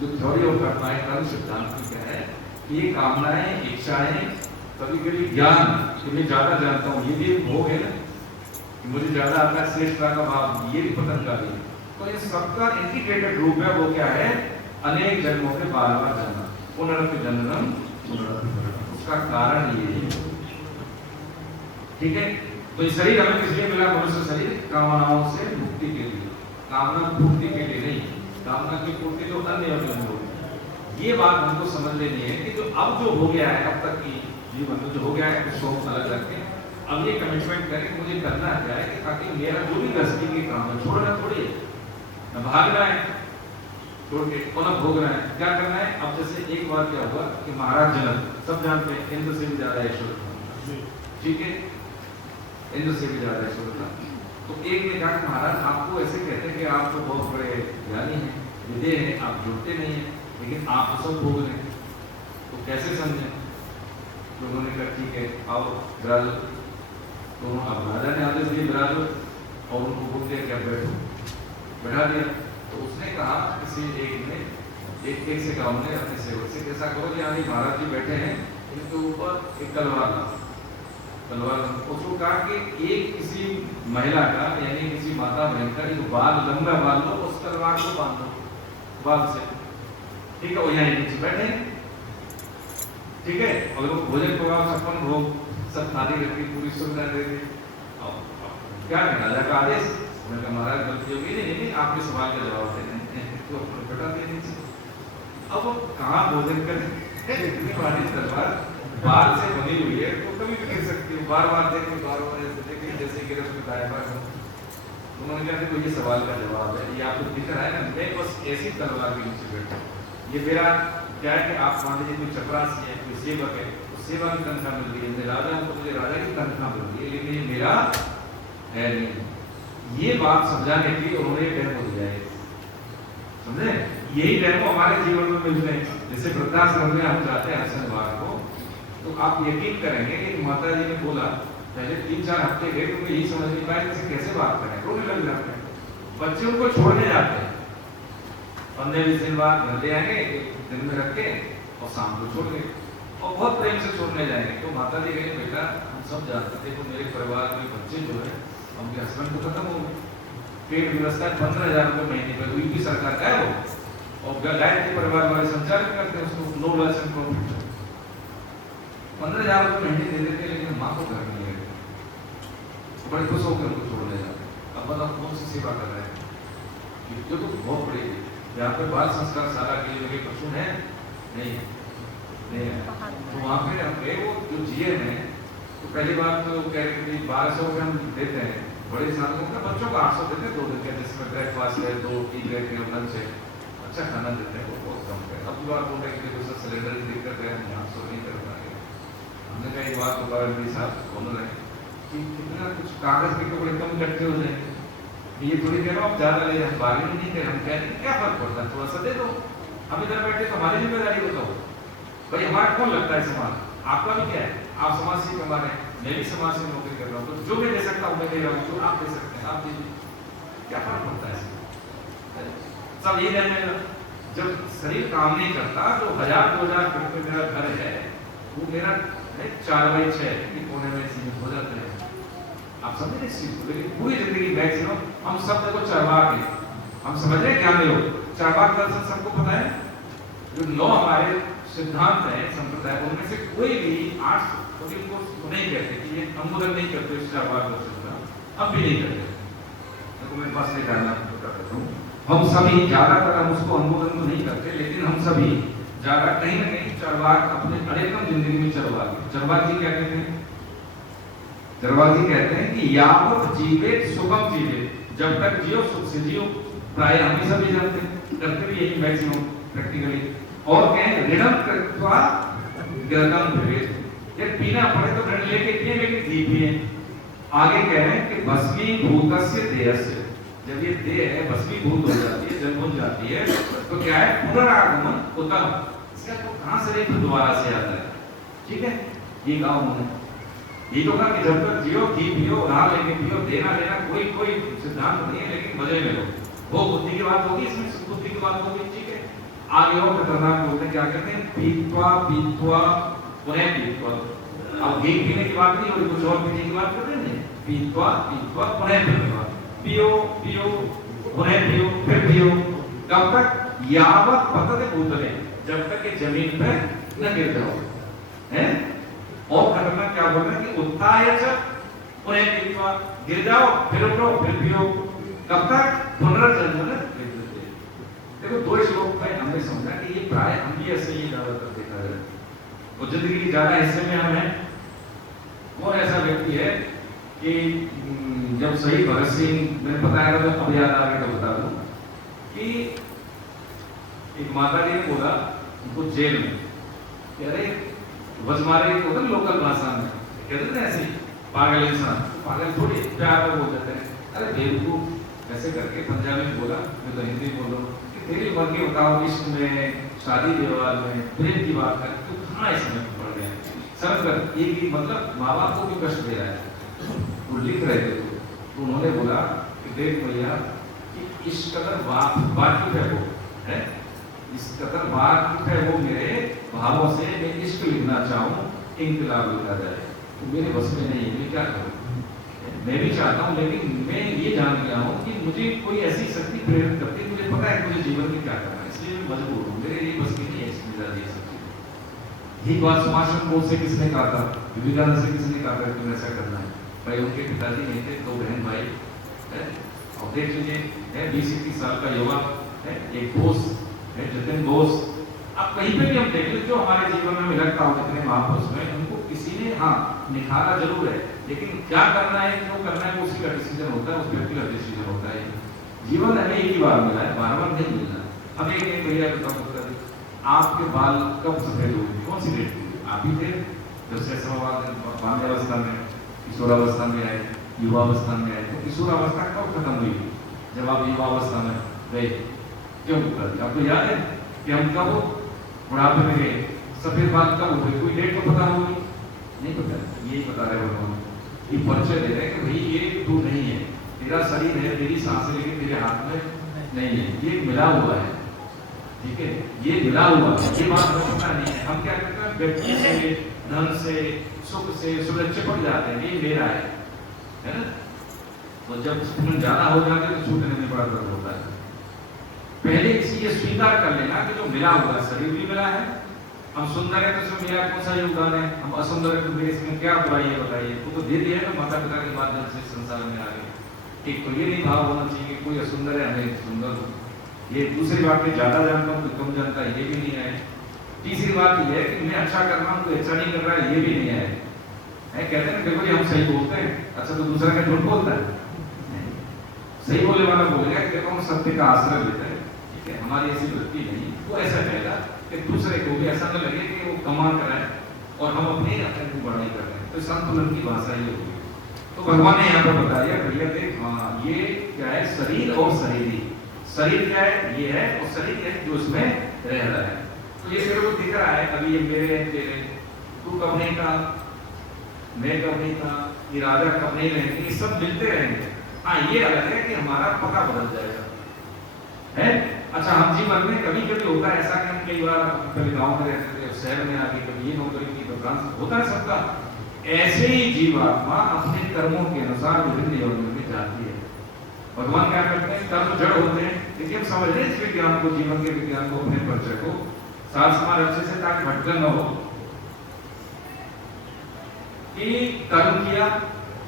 जो थ्योरी ऑफ घटनाएं कर्म सिद्धांत की क्या है कि ये कामनाएं, इच्छाएं, कभी कभी ज्ञान कि मैं ज्यादा जानता हूँ, ये भी एक भोग है ना, मुझे ज्यादा आता है, श्रेष्ठता का भाव, ये भी पतन का भी। तो ये सबका इंटीग्रेटेड रूप है, वो क्या है? अनेक जन्मों के बार बार जन्म, पुनरपि जननम पुनरपि मरणम, उसका कारण ये है। ठीक है, तो ये शरीर हमें किस लिए मिला? मनुष्य शरीर कामनाओं से मुक्ति के लिए, कामना पूर्ति के लिए नहीं, कामना की पूर्ति तो अन्य अर्जुन होगी। ये बात हमको समझ लेनी है कि जो अब जो हो गया है, अब तक की जीवन में जो हो गया है, उसको अलग रख के अब ये कमिटमेंट करें मुझे करना क्या है कि ताकि मेरा जो भी गृहस्थी के काम है, छोड़ना थोड़ी है, न भागना है छोड़ के, न भोगना है, क्या करना है? अब जैसे एक बार क्या हुआ कि महाराज जनक, सब जानते हैं, इंद्र से भी ज्यादा ऐश्वर्य था, ठीक है, इंद्र से भी ज्यादा ऐश्वर्य था। तो एक ने कहा महाराज आपको ऐसे कहते हैं कि आप तो बहुत बड़े ज्ञानी हैं, विद्य हैं, आप जुड़ते नहीं हैं, लेकिन आप तो सब भोग रहे हैं, तो कैसे समझे? तो उन्होंने कहा ठीक है आओ विराजो, तो अब राजा ने आदेश दिए विराजो, और उनको बोल दिया क्या बैठो, बैठा दिया। तो उसने कहा किसी एक ने एक से कहा उन्होंने अपने सेवक से, ऐसा करो कि यहाँ महाराज जी बैठे हैं, इनके ऊपर एक तलवार ला, तलवार उसको कहा कि एक किसी महिला का यानी किसी माता बहन का एक बाल, लंबा बाल लो, उस तलवार को बांध दो बाल से, ठीक है, वो यहाँ नीचे बैठे, ठीक है, और वो भोजन प्रभाव छप्पन भोग सब थाली रखी, पूरी सुविधा दे दी। क्या राजा का आदेश? उन्होंने कहा महाराज गलती होगी, नहीं आपके सवाल का जवाब देने तो बेटा दे दीजिए। अब वो कहाँ भोजन करें? इतनी भारी तलवार बाल से बनी हुई है, तो कभी भी गिर सकती है, बार बार देखें, बार बार ऐसे देखें जैसे गिर उसमें दाएं बाएं। उन्होंने कहा देखो ये सवाल का जवाब है, ये आपको दिख रहा है ना, मैं बस ऐसी तलवार के नीचे बैठा, ये मेरा क्या है कि आप मान लीजिए कोई चपरासी है, कोई सेवक है, तो सेवा की तनख्वाह मिल रही है, मैं राजा हूँ तो मुझे राजा की तनख्वाह मिल रही है, लेकिन ये मेरा है नहीं। ये बात समझाने के लिए उन्होंने डेमो दिया है, समझे? यही डेमो हमारे जीवन में मिलते हैं। जैसे वृद्धाश्रम में हम जाते हैं हर शनिवार को, तो आप यकीन करेंगे कि माता जी ने बोला पहले 3-4 हफ्ते गए तो यही समझ नहीं पाए कि कैसे बात करें, रोने लग जाते हैं, बच्चे उनको छोड़ने जाते हैं, 15-20 दिन बाद घर ले आएंगे, दिन में रख के और शाम को छोड़ गए, और बहुत प्रेम से छोड़ने जाएंगे। तो माता जी कहेंगे बेटा हम सब जानते थे, तो मेरे परिवार के बच्चे जो है उनके हस्बैंड को खत्म हो गए, पेट व्यवस्था 15,000 रुपये महीने पर यूपी सरकार का है वो, और गायत्री परिवार वाले संचालित करते हैं उसको, नो लॉस एंड प्रॉफिट, 15,000 रुपये महीने दे देते, लेकिन माँ को घर नहीं गए, बड़े खुश होकर उनको छोड़ने जाते। अब बताओ कौन सी सेवा कर रहे हैं? जो तो बहुत बड़ी है। यहाँ पे बाल संस्कार शाला के लिए पशु है नहीं है, तो वहाँ पे हम गए, वो जो जीए में तो पहली बात तो कह रहे थे 1200 रुपये हम देते हैं, बड़े सालों का बच्चों को 800 देते हैं, 2 दिन का, जिसमें ब्रेकफास्ट है, 2 टी ब्रेक है, लंच है, अच्छा खाना देते हैं, वो बहुत कम है। अब बात बोल रहे कि देखो सर सिलेंडर की दिक्कत है, हम 800 नहीं कर पाएंगे। हमने कहा ये बात दोबारा मेरे साथ बोल रहे हैं कि कितना कुछ कागज के टुकड़े कम इकट्ठे हो जाएंगे, ये थोड़ी कह रहा हूँ आप ज्यादा ले, हम बार्गेनिंग नहीं करें, हम कहते हैं क्या फर्क पड़ता है, थोड़ा सा दे दो, हम इधर बैठे तो हमारी जिम्मेदारी बताओ भाई, हमारा कौन लगता है समाज, आपका भी क्या है, आप समाज से कमा रहे हैं, मैं भी समाज से नौकरी कर रहा हूँ, तो जो मैं दे सकता हूँ मैं दे रहा हूँ, जो आप दे सकते हैं आप दीजिए, क्या फर्क पड़ता है? सब ये जानने जब शरीर काम नहीं करता, तो 1000-2000 फीट में मेरा घर है, वो मेरा 4x6 के कोने में सीमित हो जाते हैं। आप समझ रहे चीज को, लेकिन पूरी जिंदगी मैक्सिमम हम सब देखो चरवाक है, हम समझ रहे क्या नहीं हो, चरवाक दर्शन सबको पता है, जो 9 हमारे सिद्धांत है संप्रदाय, उनमें से कोई भी 8 को नहीं कहते कि ये अनुमोदन नहीं करते इस चरवाक दर्शन का, हम भी नहीं करते, तो मेरे पास नहीं डालना बता देता हूँ, हम सभी ज्यादातर हम उसको अनुमोदन तो नहीं करते, लेकिन हम सभी ज्यादा कहीं ना कहीं चरवाक अपने अधिकतम जिंदगी में चरवाक। चरवाक जी क्या कहते हैं? चरवाक जी कहते हैं कि यावत जीवे सुखम जीवे, जब तक जियो सुख से जियो, प्राय हम ही सभी जानते हैं, करते भी यही मैक्सिमम प्रैक्टिकली, और कहें ऋणम कृत्वा गतम भवेत्, ये पीना पड़े तो ऋण लेके पिए, लेकिन घी पिए। आगे कह रहे हैं कि भस्मी भूतस्य देहस्य, जब ये देह है भस्मीभूत हो जाती है, जल बुझ जाती है, तो क्या है पुनरागमन उत्तम। इसका तो कहां से एक दोबारा से आता है, ठीक है। ये कहा उन्होंने, ये तो कहा कि जब तक जियो घी पियो, उधार लेके पियो, देना लेना कोई कोई सिद्धांत नहीं है, लेकिन मजे में लो। वो बुद्धि की बात होगी, इसमें सुबुद्धि की बात होगी, ठीक है। आगे और खतरनाक बोलते हैं, क्या कहते हैं, पीत्वा पीत्वा पुनः पीत्वा। अब घी पीने की बात नहीं हो रही, कुछ और पीने की बात कर रहे हैं। पीत्वा पीत्वा पुनः पीत्वा, पियो पियो पुनः पियो, फिर पियो। कब तक? यावत पतते भूतले, जब तक ये जमीन पे न गिर जाओ, है। और खतरनाक क्या बोल रहे हैं कि उत्थाय च पुनः पीत्वा, गिर जाओ फिर उठो फिर पियो। कब तक? पुनर्जन्म। देखो दो श्लोक में हमने समझा कि ये प्राय हम भी ऐसे ही ज्यादातर देखा है, और जिंदगी के ज्यादा हिस्से में हम हैं। कौन ऐसा व्यक्ति है कि जब शहीद भगत सिंह, मैंने बताया था, अब याद आ गया तो बता दूं कि एक माता जी ने बोला उनको जेल में कि अरे वजमारे को तो लोकल भाषा में कहते थे ऐसे पागल इंसान, पागल थोड़ी प्यार में बोल देते हैं, अरे बेवकूफ ऐसे करके पंजाबी में बोला, मैं तो हिंदी बोल रहा हूँ कि तेरी उम्र के बताओ इश्क में, शादी विवाह में, प्रेम की बात कर, तू कहाँ इसमें पड़ गया। सब कर ये मतलब माँ बाप को भी कष्ट दे रहा है। वो लिख रहे थे तो उन्होंने बोला कि देख भैया कि इस कदर वाकिफ है वो, है इस कदर वाकिफ है वो मेरे भावों से, मैं इश्क लिखना चाहूँ, इंकलाब लिखा जाए तो मेरे बस में नहीं है, मैं क्या करूँ। मैं भी चाहता हूँ, लेकिन मैं ये जान गया हूँ कि मुझे कोई ऐसी शक्ति प्रेरित करती है, मुझे पता है मुझे जीवन में क्या करना है, इसलिए मैं मजबूर हूँ, मेरे लिए बस की नहीं है इसमें ये सब चीजें। यही बात सुभाष चंद्र बोस से किसने कहा था, विवेकानंद से किसने कहा था कि ऐसा करना है। भाई उनके पिताजी नहीं थे, दो बहन भाई है, और देख लीजिए 20-21 साल का युवा है, एक बोस है जतिन बोस। अब कहीं पे भी हम देख लें जो हमारे जीवन में लगता हो जितने महापुरुष में, उनको किसी ने हाँ निखारा जरूर है, लेकिन क्या करना है क्यों करना है वो उसी का डिसीजन होता है, उस व्यक्ति का डिसीजन होता है। जीवन हमें एक ही बार मिला है, बार बार नहीं मिलना। हमें एक भैया बताओ, आपके बाल कब सफेद हुए, कौन सी डेट हुई? आप ही थे जब से बाल्यावस्था में, किशोरावस्था में आए, युवावस्था में आए। तो किशोरावस्था कब खत्म हुई? जब आप युवावस्था में गए, क्यों कर आपको याद है कि हम कब बुढ़ापे में गए, सफेद बाल कब हुए, कोई डेट तो पता होगी नहीं पता। यही बता रहे भगवान, ये परिचय दे रहे हैं कि भाई ये तू नहीं है, तेरा शरीर है, तेरी सांसें लेकिन तेरे हाथ में नहीं है, ये मिला हुआ है, ठीक है, ये मिला हुआ है, ये बात पता नहीं है। हम क्या करते हैं, व्यक्ति से, धन से, सुख से सुरक्षित पड़ जाते हैं, ये मेरा है ना। तो जब ज्यादा हो जाते हैं तो छूटने में बड़ा दर्द होता है। पहले इसलिए स्वीकार कर लेना कि जो मिला हुआ है, शरीर भी मिला है, हम सुंदर है तो इसमें मेरा कौन सा योगदान है, हम असुंदर है तो मेरे इसमें क्या बुराई है बताइए। तो दे दिया ना माता पिता के माध्यम से संसार में आ गए। एक तो ये नहीं भाव होना चाहिए कि कोई असुंदर है हमें सुंदर हो। ये दूसरी बात में ज्यादा जानता हूँ तो कम जानता है, ये भी नहीं है। तीसरी बात ये है कि मैं अच्छा कर रहा हूँ तो अच्छा नहीं कर रहा है, ये भी नहीं है। कहते हैं देखो जी हम सही बोलते हैं, अच्छा तो दूसरा क्या झूठ बोलता है। सही बोलने वाला बोलेगा कि देखो हम सत्य का आश्रय लेते हैं, ठीक है, हमारी ऐसी वृत्ति नहीं। वो ऐसा कहेगा कि दूसरे को भी ऐसा न लगे कि वो कमाल कर रहा है और हम अपने को बढ़ाई कर रहे हैं। तो संतुलन की भाषा ये होगी। तो भगवान ने यहाँ पर बताया भैया देख, हाँ ये क्या है, शरीर और शरीरी। शरीर क्या है, ये है, और शरीर है जो उसमें रह रहा है। तो ये तेरे को दिख रहा है, अभी ये मेरे तेरे, तू कब नहीं था, मैं कब नहीं था, ये राजा कब नहीं रहेंगे, ये सब मिलते रहेंगे। हाँ ये अलग है कि हमारा पता बदल जाएगा, है। अच्छा हम जीवन में कभी कभी होता है ऐसा कि हम कई बार कभी गांव में रहते थे, शहर में आके कभी ये नौकरी की, तो ट्रांसफर होता है सबका। ऐसे ही जीवात्मा अपने कर्मों के अनुसार विभिन्न योनियों में जाती है। भगवान क्या करते हैं, कर्म जड़ होते हैं, लेकिन हम समझ रहे हैं इस विज्ञान को, जीवन के विज्ञान को, अपने परिचय को साथ समाज अच्छे से, ताकि भटकन न हो। कि कर्म किया,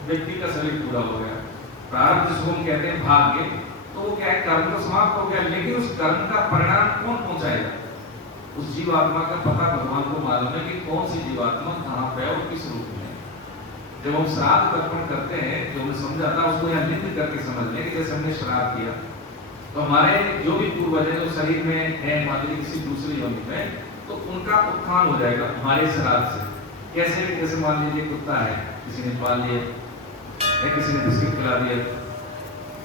व्यक्ति का शरीर पूरा हो गया, प्रारब्ध जिसको हम कहते हैं भाग्य, तो वो क्या है, कर्म तो समाप्त हो गया, लेकिन उस कर्म का परिणाम कौन पहुंचाएगा? उस जीवात्मा का पता भगवान को मालूम है कि कौन सी जीवात्मा कहाँ पे और किस रूप में। जब हम श्राद्ध तर्पण करते हैं, जो हमें समझाता है उसको यहाँ नित्य करके समझ लें। जैसे हमने श्राद्ध किया तो हमारे जो भी पूर्वज है जो शरीर में है, मान लीजिए किसी दूसरी योनि में, तो उनका उत्थान हो जाएगा हमारे श्राद्ध से। कैसे? जैसे मान लीजिए कुत्ता है, किसी ने पाल लिया, किसी ने बिस्किट खिला दिया,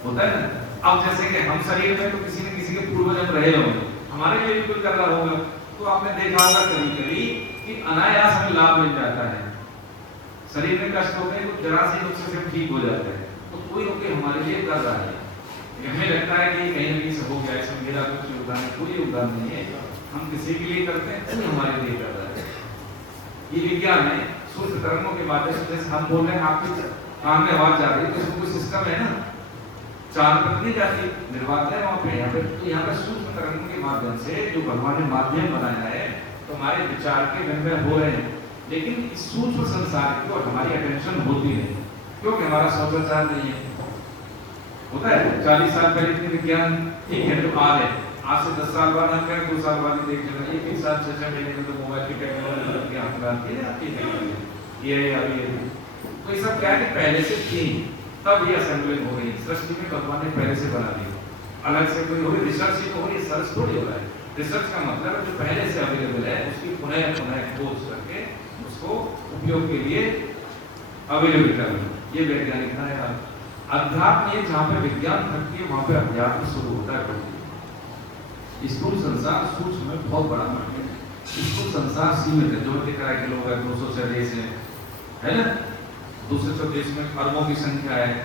होता है ना, अब जैसे कि हम शरीर में तो किसी न किसी के पूर्वज हम रहे होंगे, हमारे लिए भी कुछ कर रहा होगा, तो आपने देखा होगा कभी कभी कि अनायास हमें लाभ मिल जाता है। शरीर में कष्ट होते हैं तो जरा सी नुस्खे से ठीक हो जाते हैं, तो कोई होके हमारे लिए कर रहा है। हमें लगता है कि कहीं न कहीं से हो गया, इसमें मेरा कुछ योगदान है, कोई योगदान नहीं है। हम किसी के लिए करते हैं, कोई हमारे लिए कर रहा है। ये विज्ञान है, सूक्ष्म तरंगों के माध्यम से, जैसे हम बोल रहे हैं आपके कान में आवाज जा रही है, तो इसमें कोई सिस्टम है ना, चांद पर नहीं जाती, निर्वात है वहाँ पे, यहाँ पे तो यहाँ पे सूक्ष्म तरंगों के माध्यम से जो भगवान ने माध्यम बनाया है, तो हमारे विचार के विनिमय हो रहे हैं। लेकिन इस सूक्ष्म संसार की ओर हमारी अटेंशन होती नहीं, क्योंकि हमारा सोचा नहीं है। होता है 40 साल पहले इतने विज्ञान ठीक है जो आ रहे, आज से 10 साल बाद हम कहें 2 साल बाद देख लेना, एक साल 6 महीने में तो मोबाइल की टेक्नोलॉजी के हाथ में आती है, ये अभी तो ये सब क्या है कि पहले से थी, तब ये असेंबलिंग हो रही है। सृष्टि में भगवान ने पहले से बना दी, अलग से कोई हो रही रिसर्च ही तो हो रही है, सर्च थोड़ी हो रहा है। रिसर्च का मतलब है जो पहले से अवेलेबल है उसकी पुनः खोज करके उसको उपयोग के लिए अवेलेबल करना, ये वैज्ञानिक है। अध्यात्म ये जहाँ पे विज्ञान घटती है वहाँ पे अध्यात्म शुरू होता है। स्थूल संसार सूक्ष्म में बहुत बड़ा मार्केट है। स्थूल संसार सीमित है, जो दिख रहा है कि लोग 200 से देश है ना, 200 देश में अरबों की संख्या है।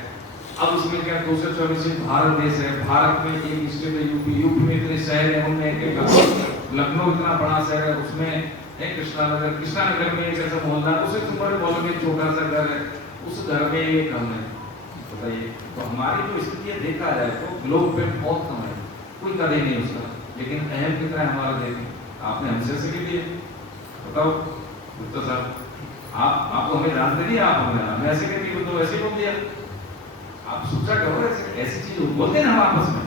अब इसमें क्या 224 भारत देश है, भारत में एक स्टेट है यूपी में इतने शहर है, उनमें एक लखनऊ इतना बड़ा शहर है, उसमें एक कृष्णानगर में एक ऐसा मोहल्ला, उसे बड़े मॉल में छोटा सा घर है, उस घर में ये कम है। बताइए, तो हमारी जो स्थिति है देखा जाए तो ग्लोब पे बहुत कम है, कोई कदर नहीं उसका, लेकिन अहम कितना है हमारा देखें। आपने हमसे से लिए बताओ गुप्ता साहब, आप तो हमें जानते नहीं, आप हमें ऐसे करके तो वैसे बोल दिया। आप सोचा करो ऐसी चीज बोलते हैं हम आपस में,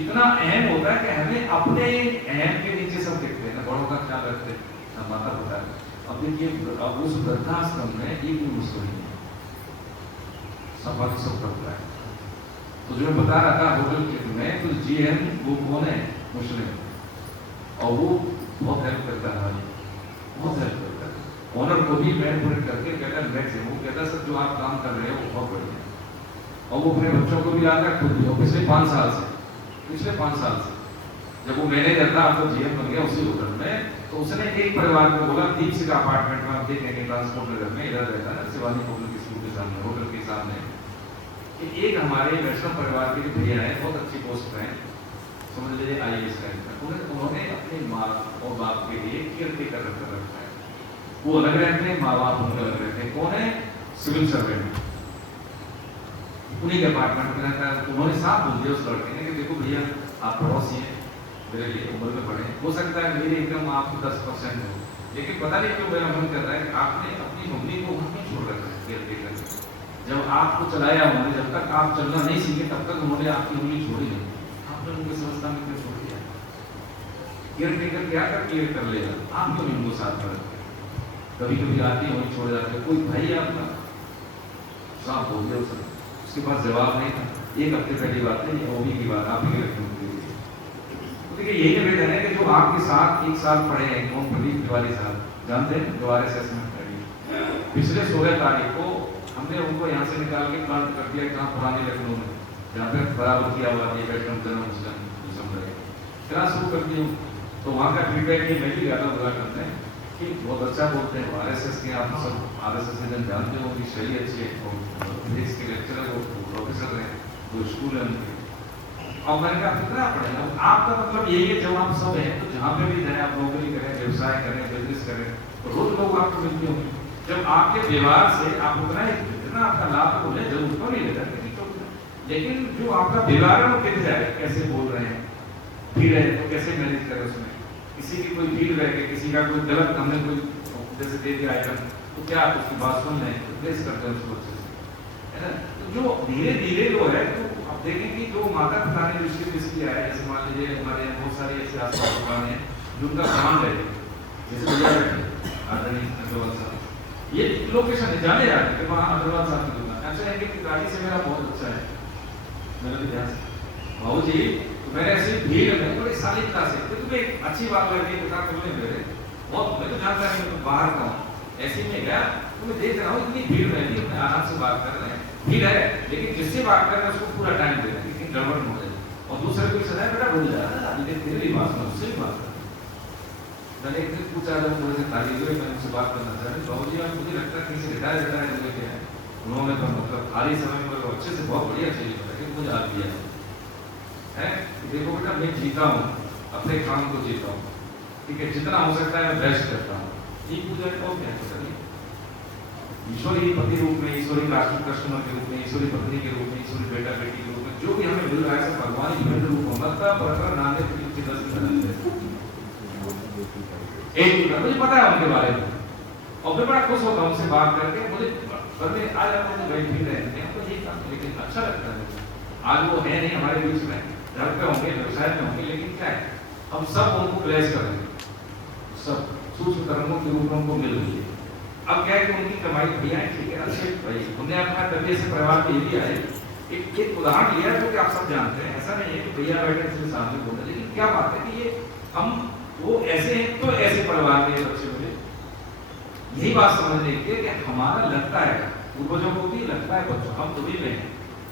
इतना अहम होता है कि हमें अपने अहम के नीचे सब देखते हैं ना, बड़ों का ख्याल रखते हैं, माता पिता। अब देखिए अब उस वृद्धाश्रम में एक भी मुस्लिम नहीं सब करता है। तो जो मैं बता रहा था होटल में, तो जीएम वो कौन है, मुस्लिम, और वो बहुत हेल्प करता है, बहुत हेल्प करता है। ऑनर को भी मैं पूरे करके कहता है, वो कहता सर जो आप काम कर रहे हो वो बहुत बढ़िया, और वो अपने बच्चों को भी लाता है खुद भी। पिछले 5 साल से जब वो मैनेजर था, आपको जीएम बन गया उसी होटल में, तो उसने एक परिवार को बोला दीप का अपार्टमेंट में आप देखेंगे ट्रांसपोर्ट नगर में इधर रहता है शिवानी होटल के स्कूल के सामने, होटल के सामने एक हमारे वैष्णव परिवार के भैया है, बहुत अच्छी पोस्ट पे हैं, समझ लीजिए IAS का। उन्होंने अपने माँ और बाप के लिए केयर टेकर रखा है, वो अलग रहते हैं, माँ बाप उनके अलग रहते हैं। कौन है, सिविल सर्वेंट, उन्हीं के अपार्टमेंट में रहता है। उन्होंने साफ बोल दिया उस लड़के ने कि देखो भैया आप पड़ोसी हैं, मेरे लिए उम्र में बड़े, हो सकता है मेरी इनकम आपको 10% हो, लेकिन पता नहीं क्यों मेरा मन कर रहा है कि आपने अपनी मम्मी को वहाँ छोड़ रखा है केयर टेकर। जब आपको चलाया उन्होंने, जब तक आप चलना नहीं सीखे तब तक उन्होंने आपकी उंगली छोड़ी नहीं, आपने उनके संस्था में क्यों छोड़ दिया? केयर टेकर क्या केयर कर लेगा, आप क्यों नहीं उनको साथ में रखते? कभी कभी आते हैं वहीं छोड़ जाते हैं, कोई भाई आपका साफ हो गया उसके पास जवाब नहीं था। 1 हफ्ते पहली बात है, वो भी की बात आप ही रखने। देखिए यही निवेदन है कि जो आपके साथ 1 साल पढ़े हैं, कौन प्रदीप तिवारी साहब जानते हैं, जो RSS में पढ़े, पिछले 16 तारीख को हमने उनको यहाँ से निकाल के प्लांट कर दिया कहाँ, पुरानी लखनऊ में, जहाँ पे बराबर किया हुआ है वैष्णव जन्म मुस्लिम क्लास शुरू कर दी। तो वहाँ का फीडबैक ये मैं भी ज़्यादा बुरा करते हैं कि बहुत अच्छा बोलते हैं, RSS के आप सब RSS के जन जानते हो, उनकी शैली अच्छी है, फिजिक्स के लेक्चरर वो प्रोफेसर हैं, वो स्कूल है उनके। और मैंने कहा कितना पढ़ेगा, आपका मतलब यही है जब आप सब हैं तो जहाँ पे भी जाए आप नौकरी करें, व्यवसाय करें, बिजनेस करें, तो रोज लोग आपको मिलते होंगे। जब आपके व्यवहार से आप उतना ही जितना आपका लाभ हो जाए जरूर तो नहीं लेता, लेकिन जो आपका व्यवहार है वो कित जाए, कैसे बोल रहे हैं, भीड़ है तो कैसे मैनेज करें उसमें, किसी की कोई भीड़ रह गई, किसी का कोई गलत हमने कोई जैसे दे दिया आइटम, तो क्या आप उसकी बात सुन लें, रिप्लेस करते हैं उसको अच्छे से, है ना। तो जो धीरे धीरे जो है, तो आप देखें कि जो माता पिता ने दृष्टि आया, जैसे मान लीजिए हमारे यहाँ बहुत सारी ऐसे आसपास दुकान है जिनका सामान रहे, जैसे भैया बैठे आदरणीय अग्रवाल साहब, ये लोकेशन है जाने जाते कि वहाँ अग्रवाल साहब की दुकान, अच्छा है कि गाड़ी से मेरा बहुत अच्छा है, मेरा भी ध्यान से भाऊ जी, तो मैंने ऐसी भीड़ में बड़ी शालीनता से, तो तुम्हें एक अच्छी बात लग रही है, बता तुमने मेरे बहुत, मैं तो जानता नहीं, मैं बाहर का हूँ, ऐसे में गया तो मैं देख रहा हूँ इतनी भीड़ में भी अपने आराम से बात कर रहे हैं, भीड़ है लेकिन जिससे बात कर रहे हैं उसको पूरा टाइम दे रहे हैं, लेकिन गड़बड़ हो जाए। और दूसरे को सलाह बेटा भूल जा रहा है, अभी तेरे भी बात उससे भी बात कर। मैंने एक दिन पूछा जब मुझे खाली हुए, मैंने उनसे बात करना चाह रही बाबू जी, मुझे लगता है कहीं से रिटायर लेके आए उन्होंने, तो मतलब खाली समय में अच्छे से बहुत बढ़िया चाहिए पता कि मुझे आ दिया है। देखो बेटा मैं जीता हूँ, अपने काम को जीता हूँ, ठीक है, जितना हो सकता है मैं बेस्ट करता हूँ। ये पूजा को क्या करिए, ईश्वरी पति रूप में, ईश्वरी राष्ट्र कस्टमर के रूप में, ईश्वरी पत्नी के रूप में, ईश्वरी बेटा बेटी के रूप में, जो भी हमें मिल रहा है सब भगवान ही मिल रूप में मत पर नाने की 10 एक मुझे पता है उनके बारे में, और मैं बड़ा खुश होता हूँ उनसे बात करके। मुझे बड़े आज आप लोग बैठ भी रहे हैं तो ये काम, लेकिन अच्छा लगता है। आज वो है नहीं हमारे बीच में, घर पे होंगे, व्यवसाय में होंगे, लेकिन क्या है हम सब उनको ब्लेस करेंगे, सब सूक्ष्म कर्मों के रूप में उनको मिल रही है। अब क्या है कि उनकी कमाई भैया है, ठीक है, अच्छे भाई हमने अपना तबियत से परिवार के लिए है। एक उदाहरण लिया जो कि आप सब जानते हैं, ऐसा नहीं है कि भैया बैठे इसलिए सामने बोल रहे, लेकिन क्या बात है कि ये हम वो ऐसे हैं तो ऐसे परिवार के बच्चे मुझे यही बात समझने की कि हमारा लगता है पूर्वजों को भी लगता है बच्चों, हम तो भी हैं,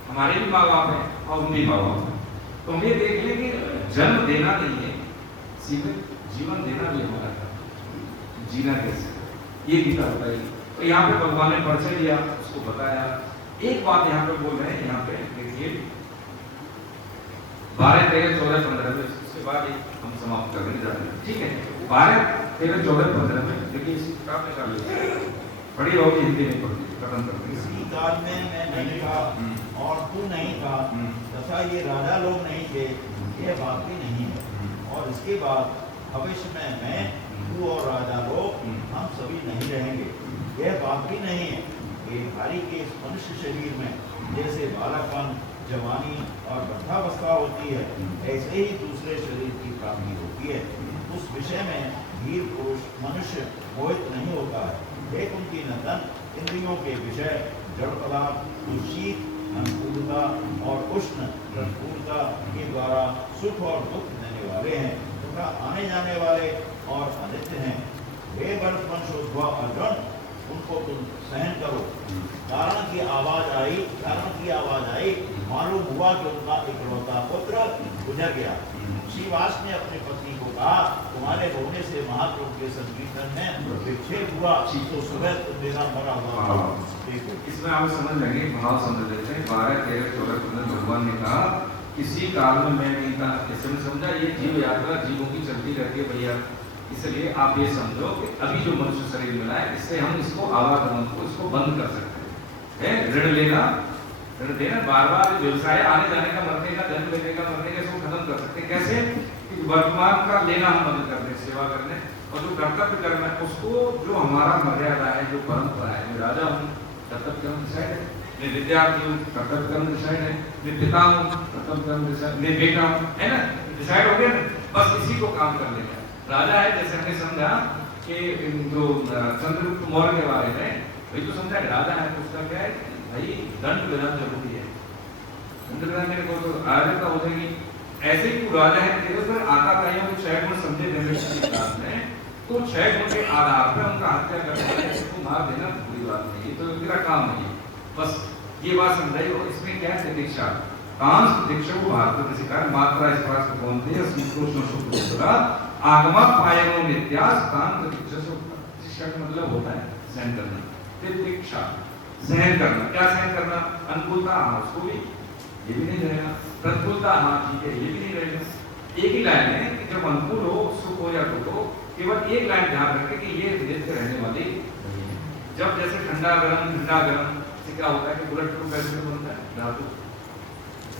हमारे भी माँ बाप हैं और उनके माँ बाप हैं, तो हम ये देख लें कि जन्म देना नहीं है, सीधे जीवन देना भी हमारा काम, जीना कैसे ये गीता बताई। तो यहाँ पे भगवान ने परिचय दिया, उसको बताया। एक बात यहाँ पे बोल रहे हैं, यहाँ पे देखिए 12, 13, 14, 15 में, उसके बाद हम समाप्त करने जा रहे हैं, ठीक है। 12, 13, 14, 15 में देखिए इसी किताब में कर लीजिए, पढ़ी होगी हिंदी में, पढ़ी खत्म कर देंगे। इसी काल में मैं नहीं था और तू नहीं था तथा ये राजा लोग नहीं थे, यह बात भी नहीं है। और इसके बाद भविष्य में मैं, तू और राजा लोग हम सभी नहीं रहेंगे, यह बात भी नहीं है। ये भारी के इस मनुष्य शरीर में जैसे बालकपन, जवानी और वृद्धावस्था होती है, ऐसे ही दूसरे शरीर की प्राप्ति होती है। उस विषय में वीर पुरुष मनुष्य मोहित नहीं होता है। एक उनकी नंदन इंद्रियों के विषय जड़ पदार्थ, शीत, अनुकूलता और उष्ण प्रतिकूलता के द्वारा सुख और दुख देने वाले हैं तथा आने जाने वाले और अनित्य हैं। वे वर्ष वंशोद्भव अर्जुन, उनको तुम सहन करो। कारण की आवाज आई, मालूम हुआ कि उनका इकलौता पुत्र गुजर गया। श्रीवास ने अपने पत्नी को कहा, तुम्हारे होने से महाप्रभु के संकीर्तन में विक्षेप हुआ, तो सुबह तुम मेरा मरा हुआ। इसमें आप समझ लगे, भाव समझ लेते हैं। 12, 13, 14, 15 भगवान ने कहा किसी काल में मैं नहीं था, इससे समझा ये जीव यात्रा जीवों की चलती रहती है भैया, इसलिए आप ये समझो कि अभी जो मनुष्य शरीर मिला है इससे हम इसको आवागमन को इसको बंद कर सकते हैं। ऋण लेना बार बार व्यवसाय आने जाने का, मरने का, जन्म लेने का, मरने का, इसको खत्म कर सकते हैं। कैसे कि वर्तमान का लेना हम बंद कर दें, सेवा करने, और जो कर्तव्य करना है उसको, जो हमारा मर्यादा है, जो परंपरा है, मैं राजा हूँ कर्तव्य कर्म डिसाइड है, मैं विद्यार्थी हूँ कर्तव्य कर्म डिसाइड है, मैं पिता हूँ कर्तव्य कर्म डिसाइड, मैं बेटा हूँ, है ना, डिसाइड हो गया ना, बस इसी को काम कर लेना। राजा है, जैसे हमने समझा कि जो चंद्रगुप्त मौर्य के बारे में भाई तो समझा कि राजा है, तो उसका क्या है भाई दंड देना जरूरी है, दंड देना मेरे को तो आर्यता हो जाएगी। ऐसे ही राजा है तेरे पर आकाताइयों को 6 गुण समझे में, तो 6 गुण के आधार पर उनका हत्या करना, उसको मार देना बुरी बात नहीं, तो मेरा काम नहीं है। बस ये बात समझाई। और इसमें क्या है दीक्षा, कांस दीक्षा को भारत में सिखाया, मात्रा स्पर्श कौनते हैं संतोष शुक्र आगमा पायनो नित्यास कांत दीक्षा से शिक्षा का मतलब होता है सहन करना। फिर दीक्षा सहन करना, क्या सहन करना, अनुकूलता हाँ उसको भी ये भी नहीं रहेगा, प्रतिकूलता हाँ ठीक है ये भी नहीं रहेगा। एक ही लाइन है कि जब अनुकूल हो सुख हो या दुख हो, केवल एक लाइन ध्यान रखें कि ये नित्य रहने वाली। जब जैसे ठंडा गर्म से क्या होता है कि बुलेट प्रूफ कैसे बनता है, धातु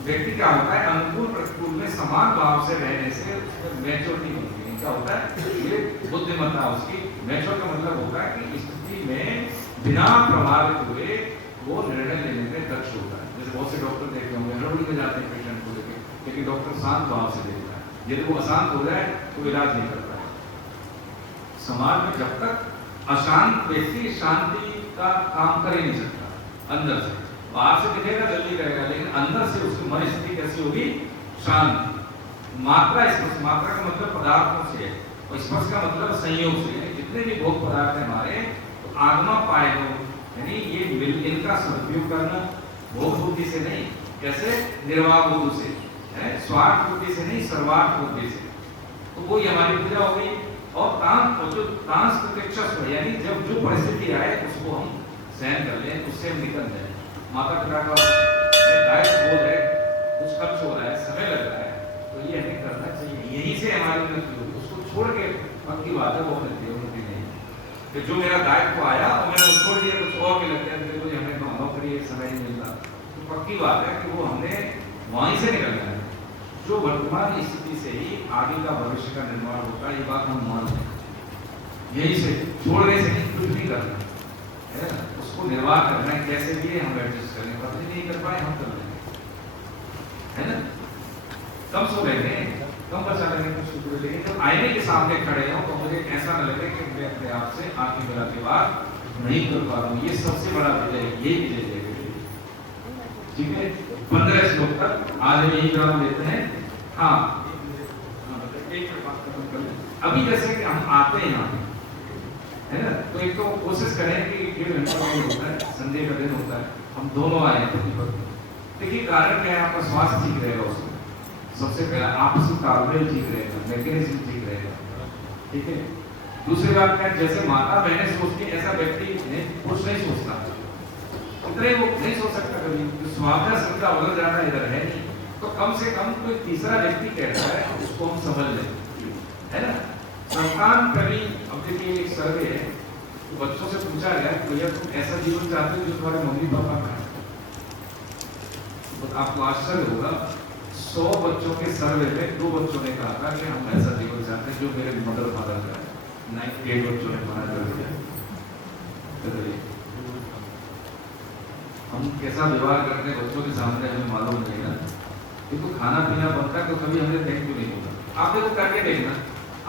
व्यक्ति क्या होता है अनुकूल प्रतिकूल में समान भाव से रहने से उसमें मैच्योरिटी बनती है। क्या होता है ये बुद्धिमत्ता, उसकी मैच्योर का मतलब होता है कि स्थिति में बिना प्रभावित हुए वो निर्णय लेने में दक्ष होता है। जैसे बहुत से डॉक्टर देखते होंगे हड़बड़ी में जाते हैं पेशेंट को लेकर, लेकिन डॉक्टर शांत भाव से देखता है, यदि वो अशांत हो जाए तो इलाज नहीं करता है। समाज में जब तक अशांत व्यक्ति शांति का काम कर ही नहीं सकता, अंदर से बाहर से दिखेगा जल्दी करेगा, लेकिन अंदर से उसकी मन स्थिति कैसी होगी, शांत। मात्रा स्पर्श, मात्रा का मतलब पदार्थों से है और स्पर्श का मतलब संयोग से है। जितने भी भोग पदार्थ है हमारे, तो आगमा पाए हो यानी ये इनका सदुपयोग करना भोग बुद्धि से नहीं, कैसे? निर्वाह बुद्धि से, है स्वार्थ बुद्धि से नहीं, सर्वार्थ बुद्धि से। तो वो हमारी पूजा हो गई। और तांस प्रतीक्षा यानी जब जो परिस्थिति आए उसको हम सहन कर लें, उससे हम निकल जाए। माता पिता का डाइट बोल है, कुछ खर्च हो रहा है, समय लग रहा है, तो ये हमें करना चाहिए। यहीं से हमारी उन्नति होगी। उसको छोड़ के पक्की बात है वो उन्नति नहीं। कि जो मेरा दायित्व आया और मैंने उसको छोड़ दिया, कुछ और के लगता है मेरे को, हमें नौकरी समय नहीं मिलता, तो पक्की बात है कि वो हमने वहीं से निकलना है। जो वर्तमान स्थिति से ही आगे का भविष्य का निर्माण होता है, ये बात हम मान लें। यही से छोड़ने से नहीं, कुछ भी करना है ना, उसको निर्वाह करना है। कैसे भी हम एडजस्ट करें, पता नहीं कर पाए हम कर लेंगे, है ना। कम सो लेंगे, कम बचा लेंगे, कुछ टुकड़े, लेकिन जब आईने के सामने खड़े हो तो मुझे ऐसा न लगे कि मैं अपने आप से आंखें मिला के बाद नहीं कर पा रहा हूँ। ये सबसे बड़ा विजय, यही विजय है। ठीक है, 15 श्लोक तक आज हम यही जवाब देते हैं। हाँ, एक बात खत्म कर लें। अभी जैसे कि हम आते हैं यहाँ, है ना, तो एक तो कोशिश करें कि 1.5 घंटा होता है, संडे का दिन होता है, हम दोनों आए प्रतिपक्ष। देखिए कारण क्या है, आपका स्वास्थ्य ठीक रहेगा, उसमें सबसे पहला आपसी तालमेल ठीक रहेगा, मैकेनिज्म ठीक रहेगा। ठीक है, दूसरी बात क्या, जैसे माता बहनें सोचती है ऐसा व्यक्ति पुरुष नहीं सोचता, इतने वो नहीं सोच सकता कभी। तो स्वास्थ्य सबका बदल जाना इधर है नहीं, तो कम से कम कोई तीसरा व्यक्ति कहता है उसको हम समझ लें, है ना। संतान कभी, अब देखिए एक सर्वे है, तो बच्चों से पूछा गया भैया तुम ऐसा जीवन चाहते हो जो तुम्हारे मम्मी पापा का है, तो आपको आश्चर्य होगा 100 बच्चों के सर्वे में 2 बच्चों ने कहा था कि हम ऐसा जीवन चाहते हैं जो मेरे मदर फादर का है। 98 बच्चों ने मना कर दिया। हम कैसा व्यवहार करते हैं बच्चों के सामने हमें मालूम नहीं ना। देखो खाना पीना बनता है तो कभी हमने थैंक यू नहीं बोला। आप देखो करके देखना,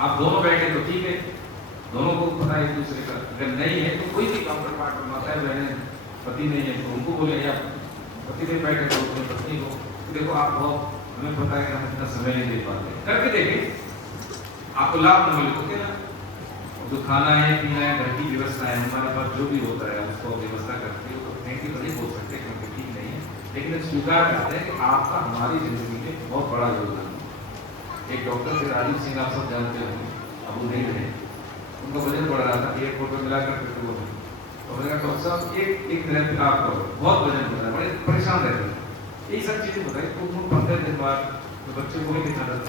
आप दोनों बैठे तो ठीक है, दोनों को पता है एक दूसरे का। अगर नहीं है तो कोई भी काउंटर पार्ट बनवाता है, बहने पति नहीं है तो उनको बोले, या पति नहीं बैठे तो अपनी पत्नी को, देखो आप बहुत, हमें पता है कि हम इतना समय नहीं दे पाते, करके देखें, आपको लाभ न मिले तो क्या। जो खाना है पीना है, घर की व्यवस्था है, हमारे पास जो भी होता है उसको व्यवस्था करते हो, तो थैंक यू तो नहीं बोल सकते क्योंकि ठीक नहीं है, लेकिन स्वीकार करते हैं कि आपका हमारी जिंदगी में बहुत बड़ा योगदान है। एक डॉक्टर थे राजीव सिंह, आप सब जानते होंगे, अब वो नहीं रहे, उनका वजन बढ़ रहा था, एयरपोर्ट पर मिलाकर पेट्रोल में, तो मैंने कहा डॉक्टर साहब एक दिन पे आप करो, बहुत वजन बढ़ रहा है, बड़े परेशान रहते हैं, यही सब चीजें बताई। तो उनको 15 दिन बाद तो बच्चे को भी दिखा था,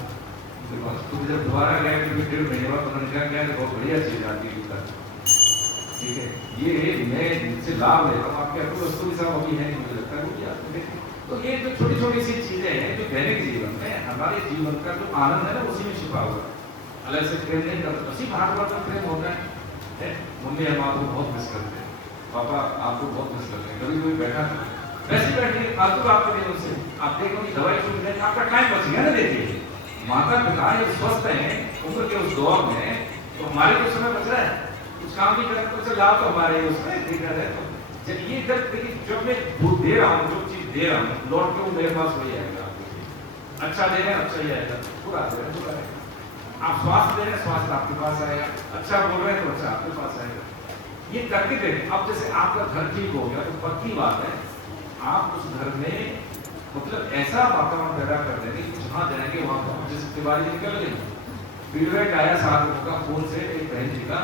तो जब दोबारा गया तो 1.5 महीने बाद उन्होंने कहा क्या बहुत बढ़िया चीज आती है। ठीक है, ये मैं इनसे लाभ लेता हूँ, आपके अपने वस्तु के साथ अभी है, मुझे लगता है वो भी आप देखें। तो ये जो छोटी छोटी सी चीजें हैं जो दैनिक जीवन में हमारे जीवन का जो आनंद है ना उसी में छिपा हुआ है। अलग से प्रेम नहीं करते, उसी भागवत में प्रेम होता है। मम्मी हम आपको बहुत मिस करते हैं, पापा आपको बहुत मिस करते हैं, कभी कोई बैठा था वैसे बैठे फालतू बात करिए उनसे, आप देखो कि दवाई छूट जाए, आपका टाइम बच गया ना। देखिए माता पिता जब स्वस्थ हैं उम्र के उस दौर में, तो हमारे को समय बच रहा है, कुछ काम भी करें तो लाभ तो हमारे उसमें देखा जाए। तो जब ये जब देखिए जब मैं दूध दे रहा हूँ, जो चीज दे रहा हूँ, लौट के वो मेरे पास वही आएगा। अच्छा दे रहे हैं अच्छा ही आएगा, बुरा दे रहे हैं बुरा आएगा। आप स्वास्थ्य दे रहे हैं स्वास्थ्य आपके पास आएगा, अच्छा बोल रहे हैं तो अच्छा आपके पास आएगा। ये करके देखें। अब जैसे आपका घर ठीक हो गया तो पक्की बात है आप उस घर में मतलब ऐसा वातावरण पैदा कर देंगे कि जहाँ जाएंगे वहाँ पर जैसे तिवारी निकल गई, फीडबैक आया 7 लोगों का फोन से, एक बहन जी का,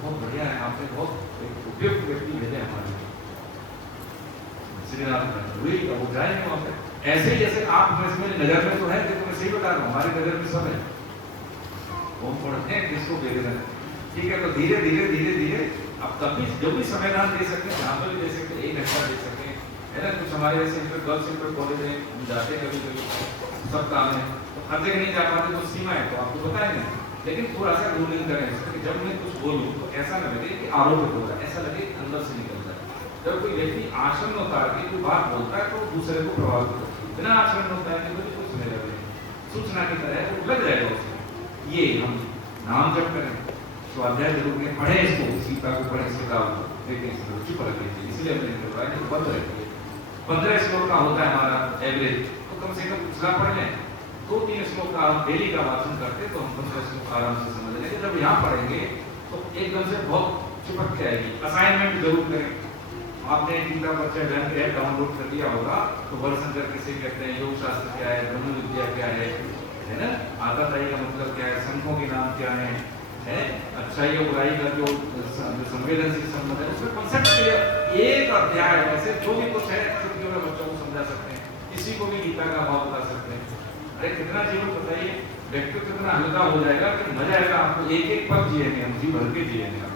बहुत बढ़िया है, आपने बहुत एक उपयुक्त व्यक्ति भेजे हमारे श्रीनाथ वही वो जाएंगे वहाँ पे। ऐसे ही जैसे आप मेरी नजर में तो है, देखो मैं सही बता रहा हूँ, हमारी नजर में सब है, वो पढ़ते हैं किसको दे रहे हैं। ठीक है, तो धीरे धीरे धीरे धीरे अब तब भी जो भी समाधान दे सकते हैं, जहाँ पर भी दे सकते हैं, 1 घंटा दे सकते हैं, है ना। कुछ हमारे ऐसे गर्ल्स इंटर कॉलेज में जाते कभी कभी सब काम है, तो हर जगह नहीं जा पाते, तो सीमा है तो आपको बताएंगे, लेकिन थोड़ा सा रूलिंग करें कि जब मैं कुछ बोलूँ तो ऐसा न लगे कि आरोपित हो रहा है, ऐसा लगे अंदर से निकल जाए। जब कोई व्यक्ति आचरण उतार के कोई बात बोलता है तो दूसरे को प्रभावित होता है, बिना आचरण होता है तो कुछ नहीं लगे, सूचना की तरह वो लग जाएगा उसमें। ये हम नाम जब करें, स्वाध्याय जरूर करें, पढ़े इसको, सीता को पढ़े, सीता को देखें, इसमें रुचि पर रखिए, इसलिए हमने करवाया नहीं तो बंद रखिए। 15 श्लोक का होता है हमारा एवरेज, तो कम से कम पिछला पढ़ लें, 2-3 श्लोक का हम डेली का वाचन करते तो हम 15 श्लोक आराम से समझ लेंगे। जब यहाँ पढ़ेंगे तो एकदम से बहुत चिपक के आएगी। असाइनमेंट जरूर करें, आपने गीता परिचय ढंग से डाउनलोड कर लिया होगा, तो बलशंकर किसे कहते हैं, योग शास्त्र क्या है, ब्रह्म विद्या क्या है ना, आताताई का मतलब क्या है, संघों के नाम क्या है, अच्छाई और बुराई का जो संवेदनशील संबंध है, उसमें कॉन्सेप्ट क्लियर। एक अध्याय ऐसे जो भी कुछ है छुट्टियों में बच्चों को समझा सकते हैं, किसी को भी गीता का भाव बता सकते हैं। अरे कितना जीवन बताइए, व्यक्तित्व कितना हल्का हो जाएगा कि मजा आएगा आपको। एक एक पल जिएंगे हम, जी भर के जिएंगे,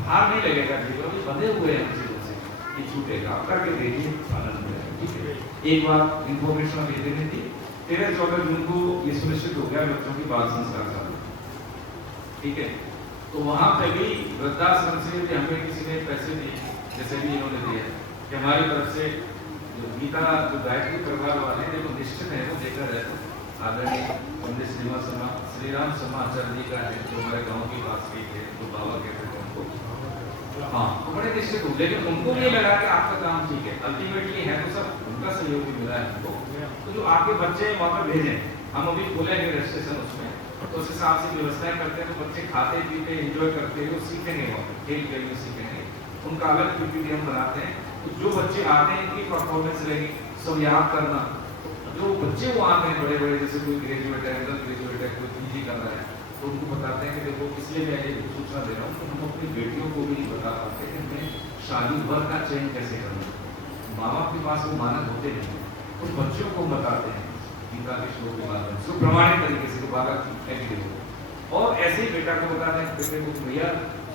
भार नहीं लगेगा जीवन, बंधे हुए हैं चीजों से, ये छूटेगा। आप करके देखिए, आनंद मिलेगा। ठीक है, एक बार इंफॉर्मेशन ये देनी थी, 13-14 जून को ये सुनिश्चित हो गया बच्चों की बाल संस्कार चालू। ठीक है, तो वहां पे भी वृद्धाश्रम से भी हमें किसी ने पैसे दिए, जैसे भी इन्होंने दिए कि हमारी तरफ से गीता जो गायत्री परिवार वाले हैं, जो निश्चित है वो देखा जाए तो आदरणीय पंडित श्रीराम समाचार्य जी का है, जो हमारे गाँव की बात की है, जो बाबा कहते थे उनको, हाँ तो बड़े निश्चित हो, लेकिन उनको भी लगा कि आपका काम ठीक है, अल्टीमेटली है तो सब उनका सहयोग भी मिला है हमको। तो जो आपके बच्चे वहाँ पर भेजें, हम अभी खोलेंगे रजिस्ट्रेशन उसमें, तो उस हिसाब से व्यवस्थाएं करते हैं, तो बच्चे खाते पीते एंजॉय करते हुए सीखेंगे, वहाँ पर खेल खेल में सीखेंगे, उनका अलग पीपीटी हम बनाते हैं। तो जो बच्चे आते हैं इनकी परफॉर्मेंस रहेगी, सब याद करना। जो बच्चे वो आते हैं बड़े बड़े, जैसे कोई ग्रेजुएट है, अंडर ग्रेजुएट है, कोई पीजी कर रहा है, तो उनको बताते हैं कि देखो इसलिए मैं ये सूचना दे रहा हूँ, तो हम अपनी बेटियों को भी बता पाते हैं कि शादी भर का चयन कैसे करना। माँ बाप के पास वो मानक होते नहीं, तो बच्चों को बताते हैं गीता के श्लोक के माध्यम से प्रमाणित तरीके से, बालक और ऐसे ही बेटा को बताते हैं, बेटे को भैया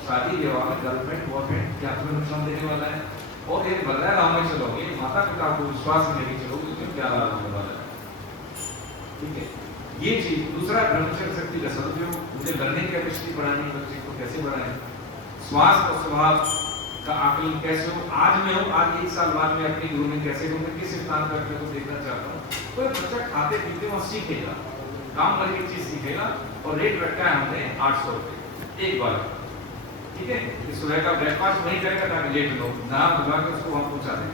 शादी विवाह में गर्लफ्रेंड बॉयफ्रेंड क्या तुम्हें नुकसान देने वाला है, और एक बदला गाँव में चलोगे, माता पिता को विश्वास में लेके चलोगे, तो क्या लाभ होने वाला है। ठीक है, ये चीज। दूसरा, ब्रह्मचर्य शक्ति का सदुपयोग, मुझे लर्निंग कैपेसिटी बढ़ानी है, बच्चे को कैसे बढ़ाएं, स्वास्थ्य और स्वभाव का आकलन कैसे हो, आज मैं हूँ, आज 1 साल बाद में अपनी ग्रूमिंग कैसे करूँ, किस स्थान पर अपने को देखना चाहता हूँ। तो बच्चा खाते पीते वहाँ सीखेगा, काम करके चीज सीखेगा, और रेट रखा है हमने 800 रुपये एक बार। ठीक है, सुबह का ब्रेकफास्ट वही करेगा ताकि लेट लो ना बुला के उसको वहाँ पहुँचा दें।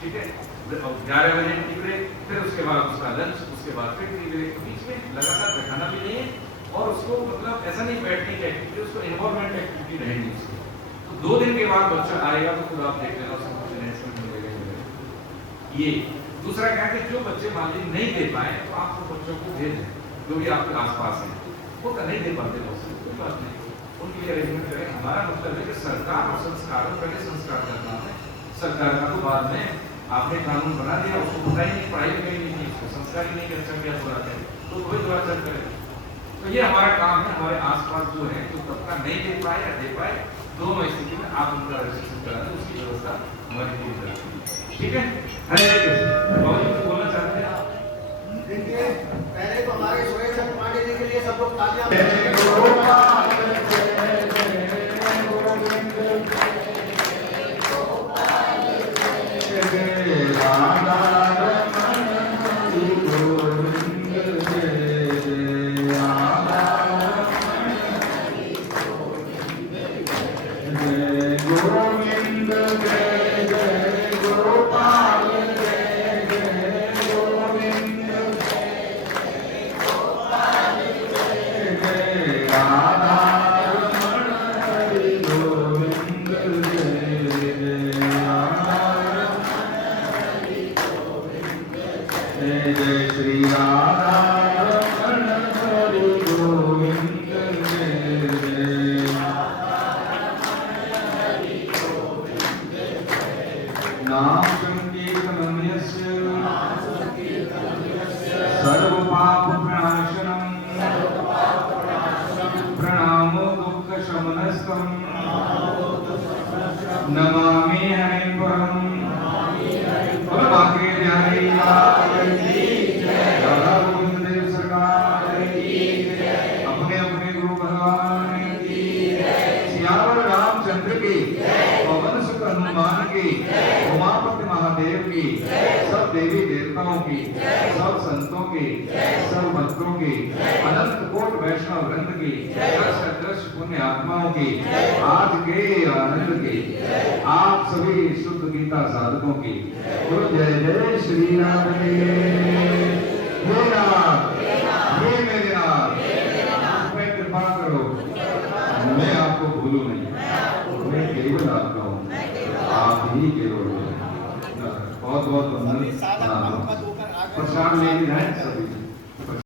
ठीक है, 11 बजे टी ब्रेक, फिर उसके बाद उसका लंच, उसके बाद फिर टी ब्रेक, बीच में लगातार बैठाना भी नहीं है, और उसको मतलब ऐसा नहीं बैठने की एक्टिविटी, उसको इन्वॉल्वमेंट एक्टिविटी रहेगी उसकी। तो 2 दिन के बाद बच्चा आएगा तो खुद आप देख लेना उसको मिलेगा। ये दूसरा क्या है कि जो बच्चे मान लीजिए नहीं दे पाए, तो आप तो बच्चों को भेज दें, जो भी आपके आसपास है, वो नहीं दे पाते, कोई बात नहीं, उनके लिए अरेंजमेंट करें। हमारा मतलब है कि सरकार और संस्कारों, पहले संस्कार करना है, सरकार का तो बाद में। आपने कानून बना दिया, उसको पता ही नहीं, पढ़ाई में नहीं की, उसको संस्कार ही नहीं कि अच्छा क्या बुरा है, तो कोई दुराचार करे। तो ये हमारा काम है, हमारे आसपास जो है, जो तबका नहीं दे पाए या दे पाए, दोनों स्थिति में आप उनका रजिस्ट्रेशन करा दें, उसकी व्यवस्था हमारी पूरी तरफ से। ठीक है, हरे कृष्ण। और कुछ बोलना चाहते हैं आप? देखिए, पहले तो हमारे सुरेश पांडे जी के लिए सब लोग तालियां। नमामि हरिं परम। अपने अपने गुरु भगवान की, सियावर रामचंद्र की, पवन सुत हनुमान की, उमापति महादेव की, सब देवी देवताओं की, सब संतों की, सब भक्तों की, अनंत कोट वैष्णव वृंद की, दश पुण्य आत्माओं की, आज के आनंद की, आप सभी शुद्ध गीता साधकों की। बोलो जय जय श्री राम। हे नाथ, हे मेरे नाथ, मैं कृपा करो, मैं आपको भूलूं नहीं। मैं केवल आपका हूँ, आप ही केवल हो। बहुत बहुत वंदन। प्रसाद लेके जाए सभी।